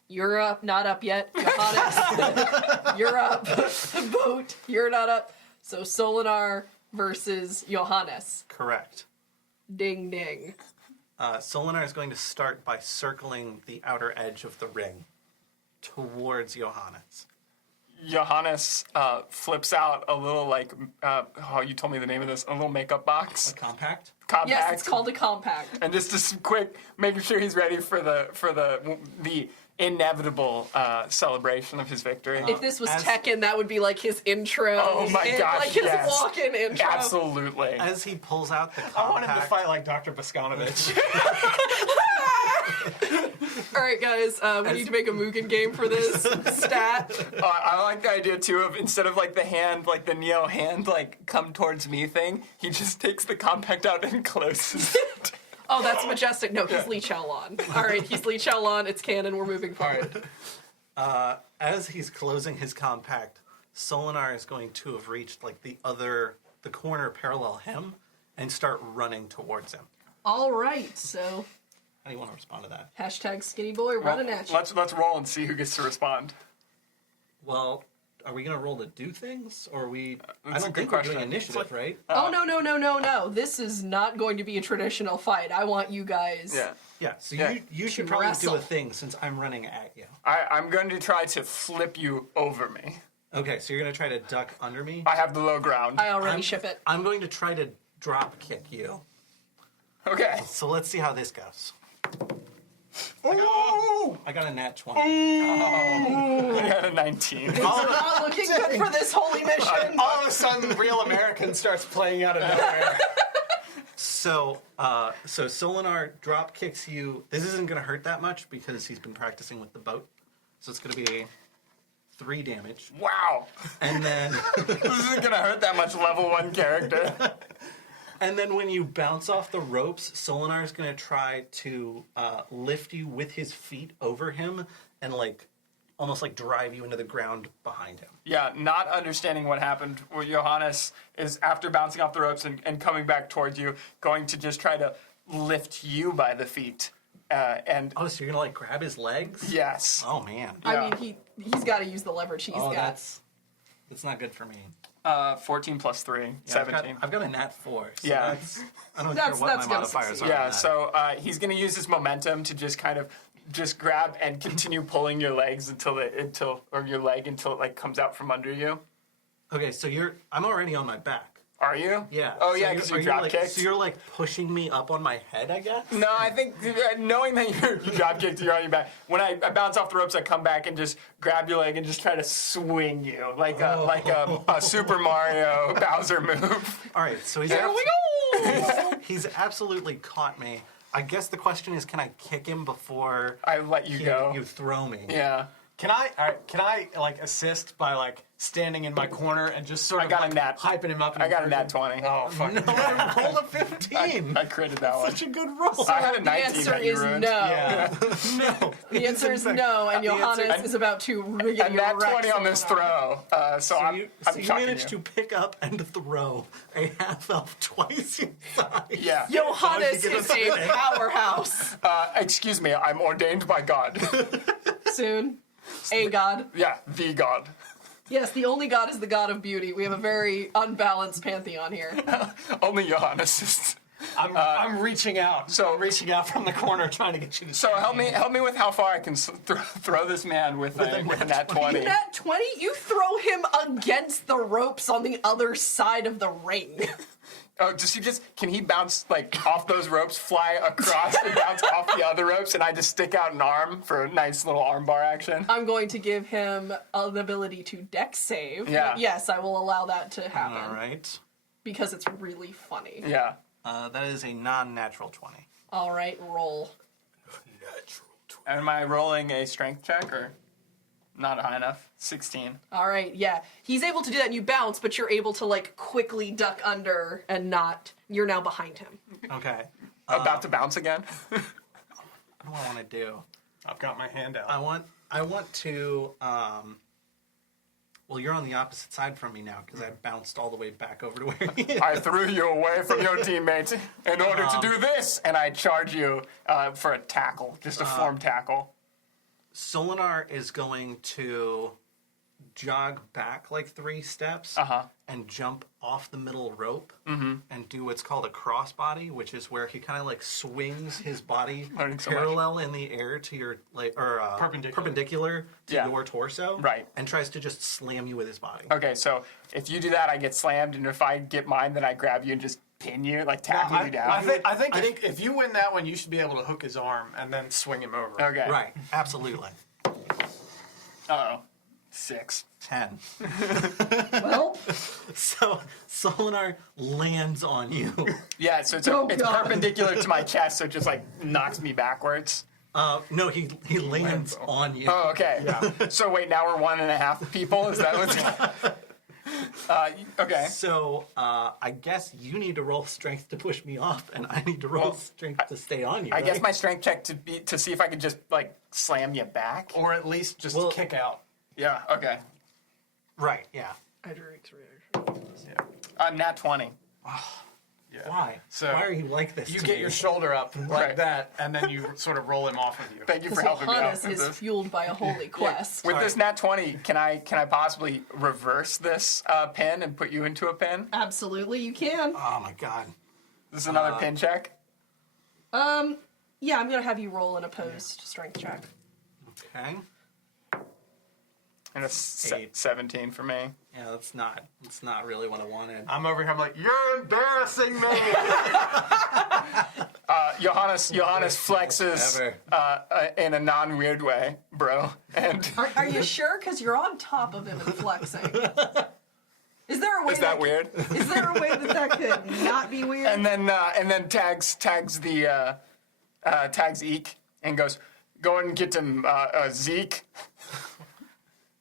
You're up, not up yet. Johannes, you're up. Boat, you're not up. So Solinar versus Johannes. Correct. Ding ding. Solinar is going to start by circling the outer edge of the ring towards Johannes. Johannes flips out a little like you told me the name of this, a little makeup box. Compact? Compact. Yes, it's called a compact. And just some quick, making sure he's ready for the inevitable celebration of his victory. If this was As- Tekken, that would be like his intro. Oh my and, gosh, like his yes. walk-in intro. Absolutely. As he pulls out the compact... I want him to fight like Dr. Boscanovich. All right, guys, we need to make a Mugen game for this stat. I like the idea too of instead of like the hand, like the Neo hand, like come towards me thing, he just takes the compact out and closes it. Oh, that's majestic. No, he's Li Chaolan. All right, he's Li Chaolan. It's canon. We're moving forward. As he's closing his compact, Solinar is going to have reached like the corner parallel him and start running towards him. All right, so How do you want to respond to that? hashtag skinny boy running at you. Let's roll and see who gets to respond. Well, are we going to roll to do things, or are we... I That's a don't good think we're question. doing initiative, right? Oh, no. This is not going to be a traditional fight. I want you guys. Yeah. Yeah, so Yeah. you should To probably wrestle. do a thing since I'm running at you. I'm going to try to flip you over me. Okay, so you're going to try to duck under me? I have the low ground. I already ship it. I'm going to try to drop kick you. Okay. So let's see how this goes. Ooh! I got a nat 20. I got a 19. Not looking good for this holy mission. All of a sudden, Real American starts playing out of nowhere. So Solinar drop kicks you. This isn't going to hurt that much because he's been practicing with the boat. So it's going to be 3 damage. Wow. And then This isn't gonna hurt that much level 1 character. and then when you bounce off the ropes, Solinar is going to try to lift you with his feet over him and like almost like drive you into the ground behind him. Yeah, not understanding what happened where Johannes is, after bouncing off the ropes and coming back towards you, going to just try to lift you by the feet. And Oh, so you're going to like grab his legs? yes. Oh man. I mean, he's got to use the leverage he's got. that's not good for me. 14 plus 3, Yeah, 17. I've got a nat 4. So Yeah. I don't That's- care what that's my gonna modifiers succeed. are. Yeah, on that. so he's going to use his momentum to just kind of just grab and continue pulling your legs until your leg until it like comes out from under you. Okay, so I'm already on my back. Are you? Yeah. Oh so yeah, because you drop like, kicked. So you're like pushing me up on my head, I guess? No, I think knowing that you drop kicked, you're on your back. When I bounce off the ropes, I come back and just grab your leg and just try to swing you like a Super Mario Bowser move. All right, so Here we go! he's absolutely caught me. I guess the question is, can I kick him before I let you go. you throw me? Yeah. Can I like assist by like standing in my corner and just sort of got a like, nat- hyping him up? I got a nat 20. Oh fuck! Roll a 15. I critted that one. Such a good roll. I had a The 19 answer that you is ruined. no. Yeah. No. The answer is no, and Johannes is about to rig A you nat wreck 20 on this someone. throw. So I'm You shocking managed you. to pick up and throw a half elf twice your size. Yeah. Johannes Get is us a away. powerhouse. Excuse me, I'm ordained by God. Soon. A god. Yeah, the God. Yes, the only god is the god of beauty. We have a very unbalanced pantheon here. Only Johannes is. I'm reaching out. so- I'm reaching out from the corner trying to get you to. So help me with how far I can throw this man with a nat 20. Nat 20, you throw him against the ropes on the other side of the ring. Oh, can he bounce like off those ropes, fly across and bounce off the other ropes, and I just stick out an arm for a nice little arm bar action? I'm going to give him an ability to dex save. Yeah. But yes, I will allow that to happen. All right. Because it's really funny. Yeah. That is a non-natural 20. All right, roll. Am I rolling a strength check or not high enough? 16. All right, yeah. He's able to do that and you bounce, but you're able to like quickly duck under and not. You're now behind him. Okay. About to bounce again? What do I want to do? I've got my hand out. I want to. Well, you're on the opposite side from me now because I bounced all the way back over to where he is. I threw you away from your teammates in order to do this, and I charge you for a tackle, just a form tackle. Solinar is going to jog back like 3 steps and jump off the middle rope and do what's called a crossbody, which is where he kind of like swings his body Learning so parallel in the air to your perpendicular to Yeah. your torso, Right. and tries to just slam you with his body. Okay, so if you do that, I get slammed, and if I get mine, then I grab you and just pin you, like tackle you down. I think if you win that one, you should be able to hook his arm and then swing him over. Okay. Right, absolutely. Uh-oh. 6. 10. Well, So Solinar lands on you. Yeah, so it's Oh, it's God. perpendicular to my chest, so it just like knocks me backwards. No, he lands on you. Oh, okay. So wait, now we're 1.5 people? Is that what's okay. So I guess you need to roll strength to push me off, and I need to roll strength to stay on you. I guess right? my strength check to see if I could just like slam you back. Or at least just kick out. Yeah, okay. Right, yeah. I drew reaction. Nat 20. Yeah. Why? So Why are you like this? You to get me? your shoulder up like Right. that, and then you sort of roll him off of you. Thank you for Because helping me out. Johannes with is this. fueled by a holy quest. With this nat 20, can I possibly reverse this pin and put you into a pin? Absolutely, you can. Oh my god. This is another pin check. Yeah, I'm gonna have you roll an opposed strength check. Okay. And a 17 for me. Yeah, that's not really what I wanted. I'm over here. I'm like, you're embarrassing me. Johannes flexes in a non-weird way, bro. And Are you sure? Because you're on top of him and flexing. Is there a way is that weird? Is there a way that could not be weird? And then tags Eek and goes, go and get him Zeke.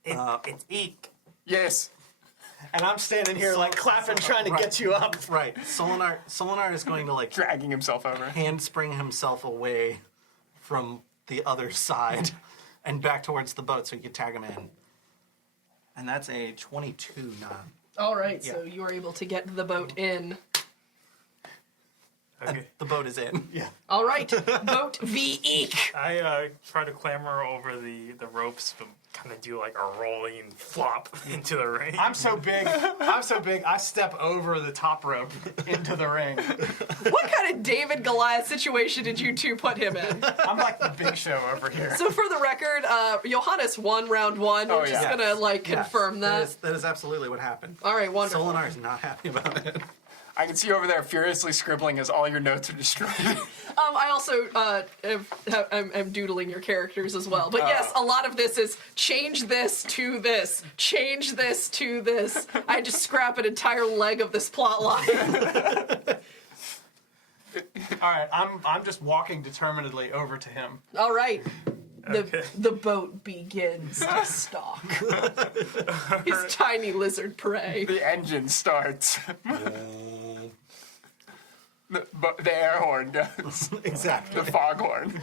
It's Eek. Yes. And I'm standing here like clapping, trying to get you up. Right. Solinar is going to like Dragging himself over. handspring himself away from the other side and back towards the boat so you can tag him in. And that's a 22 non. All right, so you are able to get the boat in. Okay. The boat is in. Yeah. All right, boat v Eek. I try to clamber over the ropes, but kind of do like a rolling flop into the ring. I'm so big. I step over the top rope into the ring. What kind of David Goliath situation did you two put him in? I'm like the Big Show over here. So for the record, Johannes won round 1. We're just yeah. gonna like confirm that. That is absolutely what happened. All right, wonderful. Solinar is not happy about it. I can see you over there furiously scribbling as all your notes are destroyed. I also am doodling your characters as well. But yes, a lot of this is change this to this, change this to this. I just scrap an entire leg of this plot line. All right, I'm just walking determinedly over to him. All right. The boat begins to stalk his tiny lizard prey. The engine starts. The air horn goes. Exactly. The foghorn.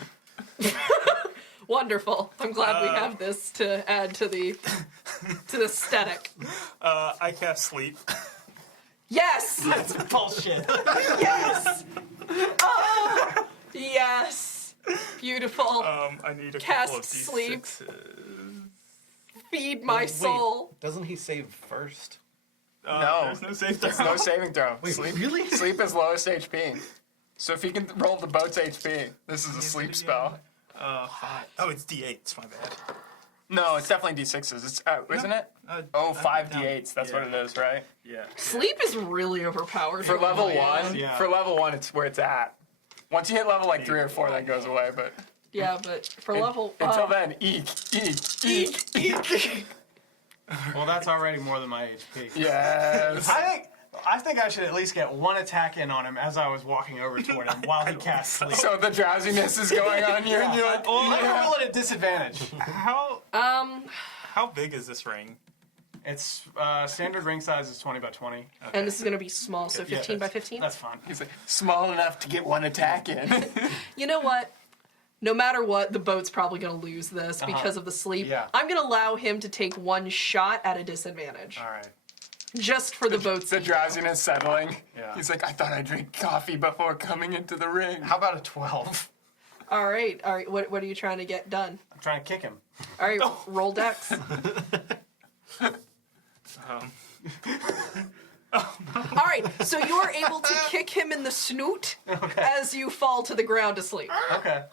Wonderful. I'm glad we have this to add to the aesthetic. I cast sleep. Yes. That's bullshit. Yes. Yes. Beautiful. I need a Cast couple of sleep. D6s. Feed my soul. Doesn't he save first? No. There's no save There's throw. no saving throw. Wait, Sleep, really? Sleep is lowest HP. So if he can roll the boat's HP, this is a sleep spell. 5. Oh, it's D8s. My bad. No, it's definitely D6s. It's, isn't it? Oh, 5 D8s. That's what it is, right? Yeah. Sleep is really overpowered. For level yeah. 1, Yeah. for level 1, it's where it's at. Once you hit level like 3 or 4, that goes away. But Yeah, but for level until then, eek. Well, that's already more than my HP. Yes. I think I should at least get one attack in on him as I was walking over toward him while he casts sleep. So the drowsiness is going on here, and you're like, Let me roll at a disadvantage. How big is this ring? It's standard ring size is 20 by 20. and this is going to be small, so 15 by 15. That's fine. he's like, small enough to get one attack in. You know what? No matter what, the boat's probably going to lose this because of the sleep. Yeah. I'm going to allow him to take one shot at a disadvantage. All right. Just for the boat's The drowsiness settling. Yeah. He's like, I thought I'd drink coffee before coming into the ring. How about a 12? All right. What are you trying to get done? I'm trying to kick him. All right, roll dex. All right, so you are able to kick him in the snoot as you fall to the ground asleep. Okay.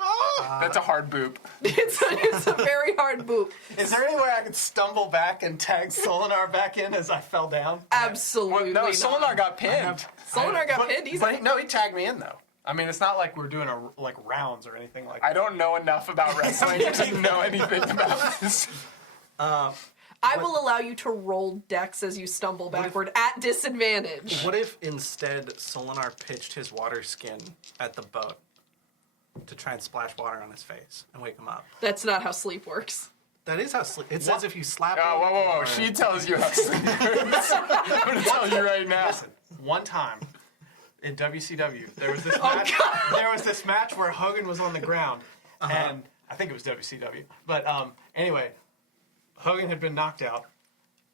That's a hard boop. It's a very hard boot. Is there any way I could stumble back and tag Solinar back in as I fell down? Absolutely No, not. Solinar got pinned. Solinar got pinned easily. But he tagged me in though. I mean, it's not like we're doing rounds or anything like that. I don't know enough about wrestling to know anything about this. I will allow you to roll dex as you stumble backward at disadvantage. What if instead Solinar pitched his water skin at the boat to try and splash water on his face and wake him up? That's not how sleep works. That is how sleep. It says if you slap. Oh, him, whoa. She tells you how sleep works. I'm going to tell you right now. One time in WCW, there was this match. There was this match where Hogan was on the ground, and I think it was WCW. But anyway, Hogan had been knocked out.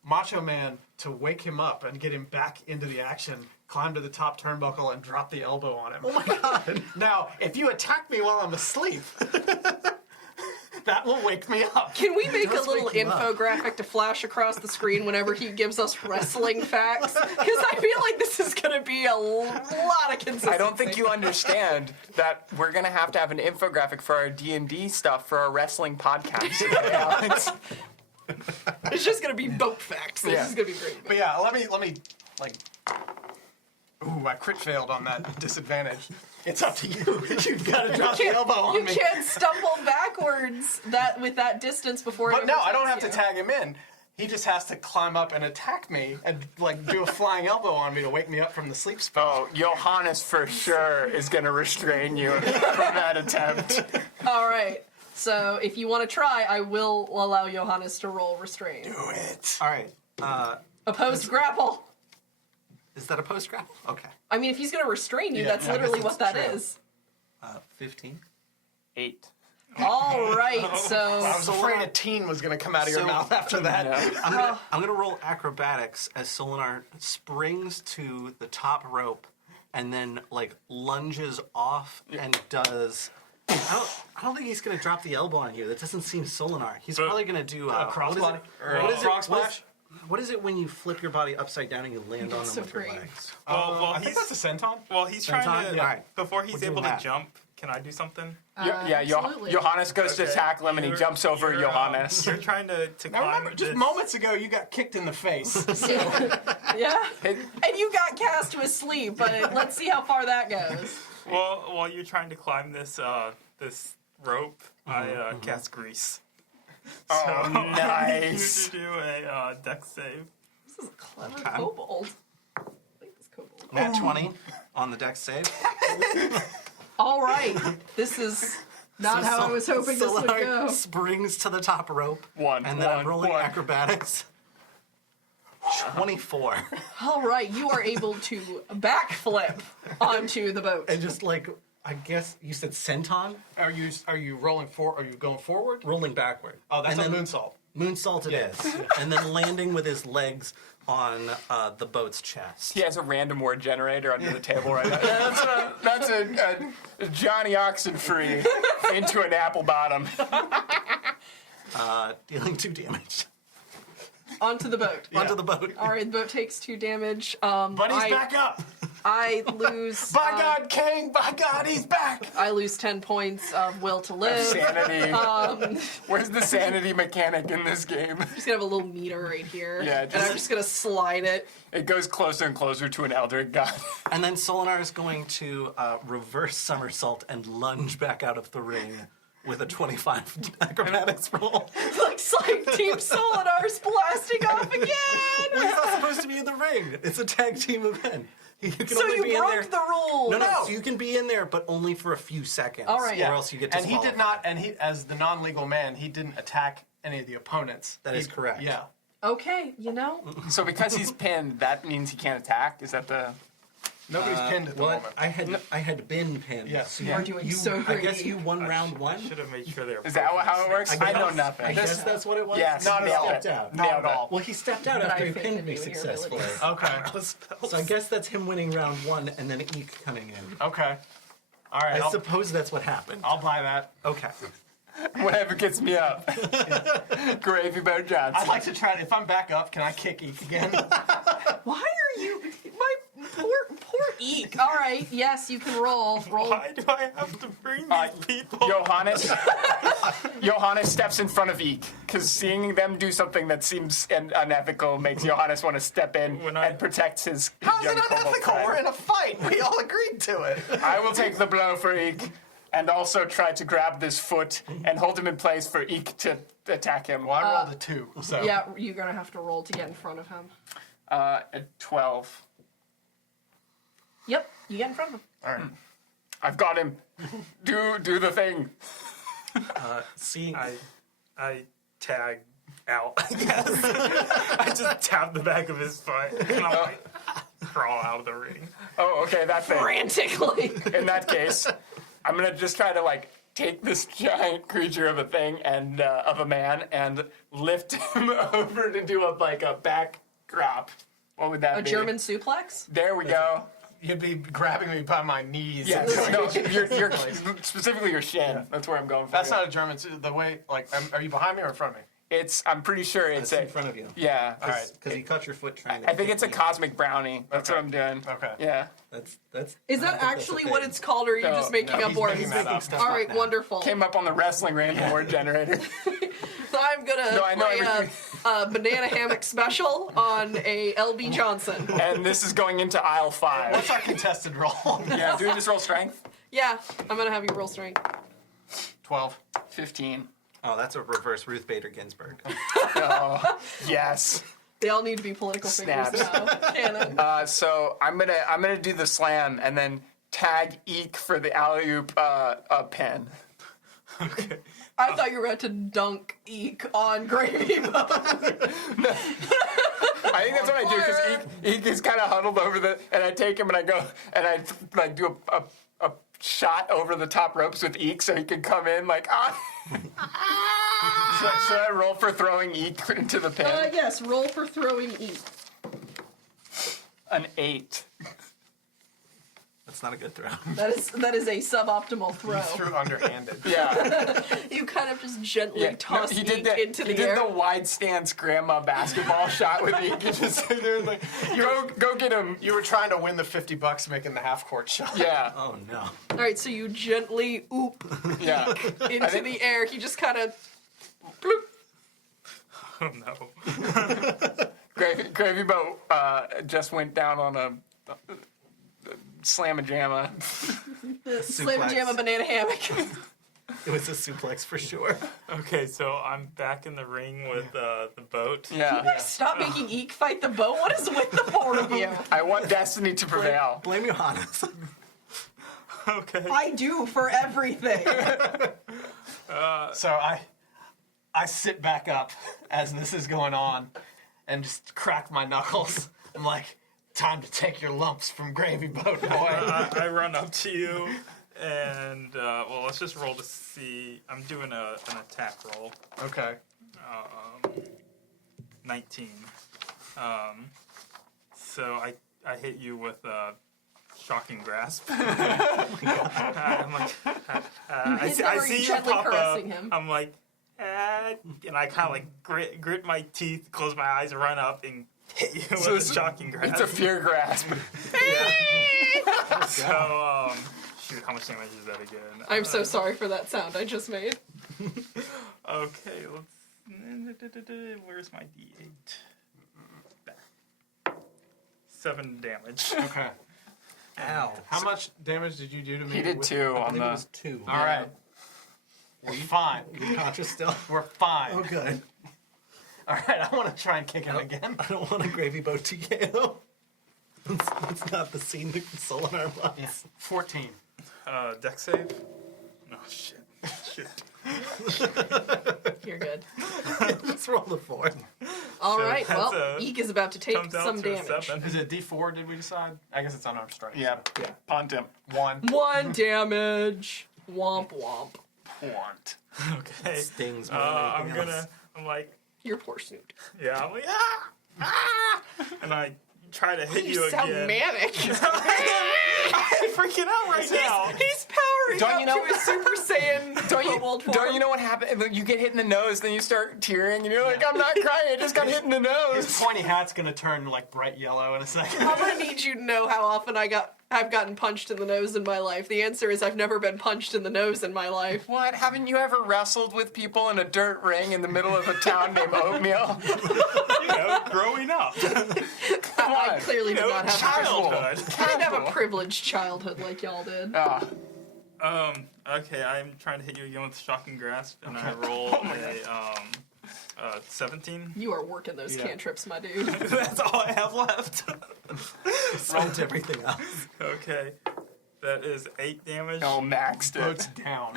Macho Man, to wake him up and get him back into the action, climbed to the top turnbuckle and dropped the elbow on him. Oh my god! Now, if you attack me while I'm asleep, that will wake me up. Can we make a does little wake him up. infographic to flash across the screen whenever he gives us wrestling facts? Because I feel like this is going to be a lot of consistency. I don't think you understand that we're going to have an infographic for our D&D stuff for our wrestling podcast today, Alex. It's just going to be boat facts. This Yeah. is going to be great. But yeah, let me like. Ooh, I crit failed on that disadvantage. It's up to you. You've got to drop the elbow on You me. can't stumble backwards with that distance before. But it no, I don't have overtakes to you. tag him in. He just has to climb up and attack me and like do a flying elbow on me to wake me up from the sleep spell. Oh, Johannes for sure is going to restrain you from that attempt. All right. So if you want to try, I will allow Johannes to roll restraint. Do it. All right. Opposed grapple. Is that a post grapple? Okay. I mean, if he's going to restrain you, Yeah, that's yeah, I literally guess what that's that true. is. 15. 8. All right. I So was afraid a teen was going to come out of your mouth after that. I'm gonna roll acrobatics as Solinar springs to the top rope and then like lunges off and does. I don't think he's gonna drop the elbow on you. That doesn't seem Solinar. He's probably gonna do A crossbody? Or What a is it? frog splash? What is it when you flip your body upside down and you land on them so with your great. legs? Well, I think that's a senton. Well, he's trying Senton? to. Yeah. Alright. Before he's We're doing able to that. jump, can I do something? absolutely. Johannes goes to tackle him and he jumps over You're, Johannes. You're trying to Now climb remember, just this- moments ago, you got kicked in the face. Yeah. And you got cast to asleep, but let's see how far that goes. Well, while you're trying to climb this this rope, I cast grease. Oh, So I need you nice. to do a dex save. This is a clever kobold. I like this kobold. Nat 20 on the dex save. All right. This is Not how I was hoping this would Solinar go. springs to the top rope. One, And then I'm one, rolling one. acrobatics. 24. All right, you are able to backflip onto the boat. And just like, I guess you said senton? Are you rolling for? Are you going forward? Rolling backward. Oh, that's and a then moonsault. Moonsault it is. And then landing with his legs on the boat's chest. He has a random word generator under the table right now. That's a Johnny Oxenfree into an apple bottom. Dealing 2 damage. Onto the boat. Onto the boat. All right, the boat takes 2 damage. But he's I, back up. I lose. By God, King! By God, he's back! I lose 10 points of will to live. Sanity. Where's the sanity mechanic in this game? I'm just gonna have a little meter right here. Yeah, and I'm just gonna slide it. It goes closer and closer to an Elder God. And then Solinar is going to reverse somersault and lunge back out of the ring with a 25 acrobatics roll. Looks like Team Solinar's blasting off again! Well, he's not supposed to be in the ring. It's a tag team event. You can So only you be in there. broke the rule! No. So you can be in there, but only for a few seconds. All right. Or else you get to And he did not. And he, as the non-legal man, he didn't attack any of the opponents. That is correct. Yeah. Okay, you know, So because he's pinned, that means he can't attack? Is that the... Nobody's pinned at the Well, moment. I had been pinned. Yes. So You are doing so I great. guess you won round 1. Should have made sure they were. Is that how it works? I know nothing. I guess that's what it was. Yes, Not at nailed all. it. Stepped out. Not Nailed at it. all. Well, he stepped out But after I he faith pinned in me you and your successfully. abilities. Okay. So I guess that's him winning round 1 and then Eek coming in. Okay. All right. I suppose that's what happened. I'll buy that. Okay. Whatever gets me up. Gravy Boat Johnson. I'd like to try. If I'm back up, can I kick Eek again? why are you... My poor Eek. All right, yes, you can roll. Why do I have to bring these people? Johannes steps in front of Eek, because seeing them do something that seems unethical makes Johannes want to step in and protect his How's young it kobold unethical? friend. We're in a fight. We all agreed to it. I will take the blow for Eek, and also try to grab this foot and hold him in place for Eek to attack him. Well, I rolled a 2. So. Yeah, you're gonna have to roll to get in front of him. At 12. Yep, you get in front of him. All right. I've got him. Do the thing. Seeing I tag out, I guess. I just tap the back of his foot and I'm like, crawl out of the ring. Oh, okay, that thing. Frantically. In that case, I'm gonna just try to take this giant creature of a thing and of a man and lift him over to do a back drop. What would that A be? German suplex? There we go. You'd be grabbing me by my knees. Yeah, no, you're specifically your shin. That's where I'm going for. That's not a German. The way, are you behind me or in front of me? I'm pretty sure it's in front of you. Yeah. All right. Because he caught your foot trying to. I think it's a kick cosmic brownie. That's Okay. what I'm doing. Okay. Yeah. you. That's. Is I that don't think that's actually a what thing. it's called, or are you No, just making no, up he's words? making that up. All right, wonderful. Came up on the wrestling random word generator. So I'm gonna No, I know play everything. a banana hammock special on a LB Johnson. And this is going into aisle 5. What's our contested roll? Yeah, do we just roll strength? Yeah, I'm gonna have you roll strength. 12. 15. Oh, that's a reverse Ruth Bader Ginsburg. Yes. They all need to be political figures Snaps. now. Canon. So I'm gonna do the slam and then tag Eek for the alley-oop pin. I thought you were about to dunk Eek on Gravy Boat. I think that's what I do because Eek is kind of huddled over and I take him and I go and I do a shot over the top ropes with Eek so he can come in Should I roll for throwing Eek into the pin? Yes, roll for throwing Eek. An 8. That's not a good throw. That is a suboptimal throw. Through underhanded. Yeah. You kind of just gently toss he Eek did the, into he the did air. the wide stance grandma basketball shot with Eek. He just sit there and go get him. You were trying to win the $50 making the half court shot. Yeah. Oh no. All right, so you gently oop Yeah. into the air. He just kind of bloop. Oh no. Gravy Boat just went down on a slam-a-jamma. Slam jam a banana hammock. It was a suplex for sure. Okay, so I'm back in the ring with the boat. Yeah. Stop making Eek fight the boat. What is with the four of you? I want destiny to prevail. Blame Johannes. Okay. I do for everything. So I sit back up as this is going on and just crack my knuckles. I'm like, time to take your lumps from Gravy Boat, boy. I run up to you, and well, let's just roll to see. I'm doing an attack roll. Okay. 19. So I hit you with shocking grasp. I'm like, I see you gently pop up. caressing him. I'm like, and I kind of like grit my teeth, close my eyes, run up, and hit you with a shocking grasp. It's a fear grasp. So, shoot, how much damage is that again? I'm so sorry for that sound I just made. Okay, where's my D8? Back. 7 damage. Okay. Ow. How much damage did you do to me? He did with- 2 I on think it the. was 2. All right. We're fine. You're conscious still? We're fine. Oh, good. All right, I want to try and kick him again. I don't want a Gravy Boat TKO. That's not the scene to console in our minds. 14. Deck save? Oh, shit. Shit. You're good. Just roll the 4. All So right, well, that's Eek is about to take Comes out some to a damage. 7. Is it D4, did we decide? I guess it's unarmed strike. Yeah. Punt him. 1. 1 damage. Womp womp. Want. Okay. Stings more than anything else. I'm like, Your poor Snoot. yeah, I'm like, and I try to hit you You sound again. manic. I'm freaking out right now. He's powering Don't up you know- to his Super Saiyan kobold form. Don't you know what happened? You get hit in the nose, then you start tearing, and you're like, I'm not crying, I just got hit in the His nose. pointy hat's going to turn like bright yellow in a second. I'm gonna need you to know how often I've gotten punched in the nose in my life. The answer is I've never been punched in the nose in my life. What? Haven't you ever wrestled with people in a dirt ring in the middle of a town named Oatmeal? You know, growing up. I on. clearly did not have Childhood. I didn't have a privileged childhood like y'all did. Okay, I'm trying to hit you again with shocking grasp, and I roll a 17. You are working those cantrips, my dude. That's all I have left. Rolled everything else. Okay, that is 8 damage. No, maxed Boat's it. down.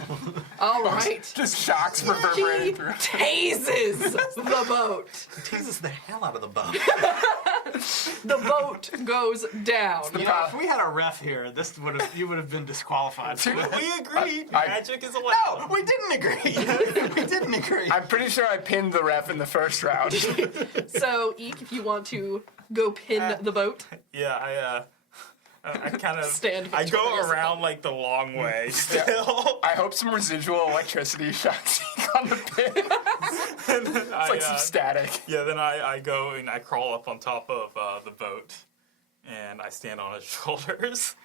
All right. Just shocks He reverberating through. tases the boat. Teases the hell out of the boat. The boat goes down. You know, if we had a ref here, you would have been disqualified. We agreed. I- Magic is allowed. No, we didn't agree. We didn't agree. I'm pretty sure I pinned the ref in the first round. So, Eek, if you want to go pin the boat, Yeah, I kind of Stand I go victorious. around like the long way still. I hope some residual electricity shocks on the pin. It's like some static. Yeah, then I go and I crawl up on top of the boat, and I stand on his shoulders.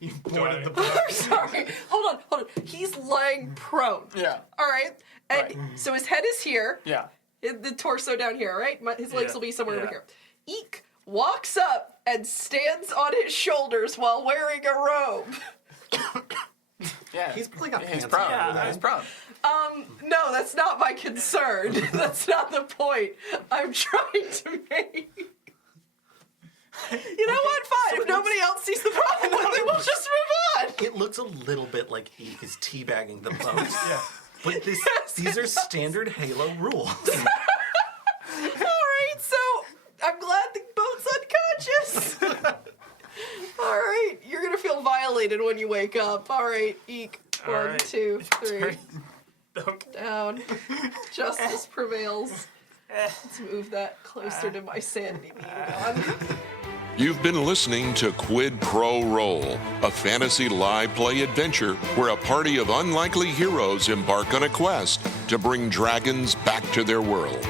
You boarded the boat. sorry, hold on. He's lying prone. Yeah. All right, and so his head is here, Yeah. the torso down here, right? His legs Yeah, will be somewhere over yeah. here. Eek walks up and stands on his shoulders while wearing a robe. Yeah. He's probably got He's pants prone. on. Yeah, He's prone. No, that's not my concern. That's not the point I'm trying to make. You know what? Fine. If nobody else sees the problem with it, we'll just move on. It looks a little bit like Eek is teabagging the boat. Yeah. But these are standard Halo rules. All right, so I'm glad the boat's unconscious. All right, you're gonna feel violated when you wake up. All right, Eek. All 1, right. 2, 3. Okay. Down. Justice prevails. Let's move that closer to my sanity being gone. You've been listening to Quid Pro Roll, a fantasy live play adventure where a party of unlikely heroes embark on a quest to bring dragons back to their world.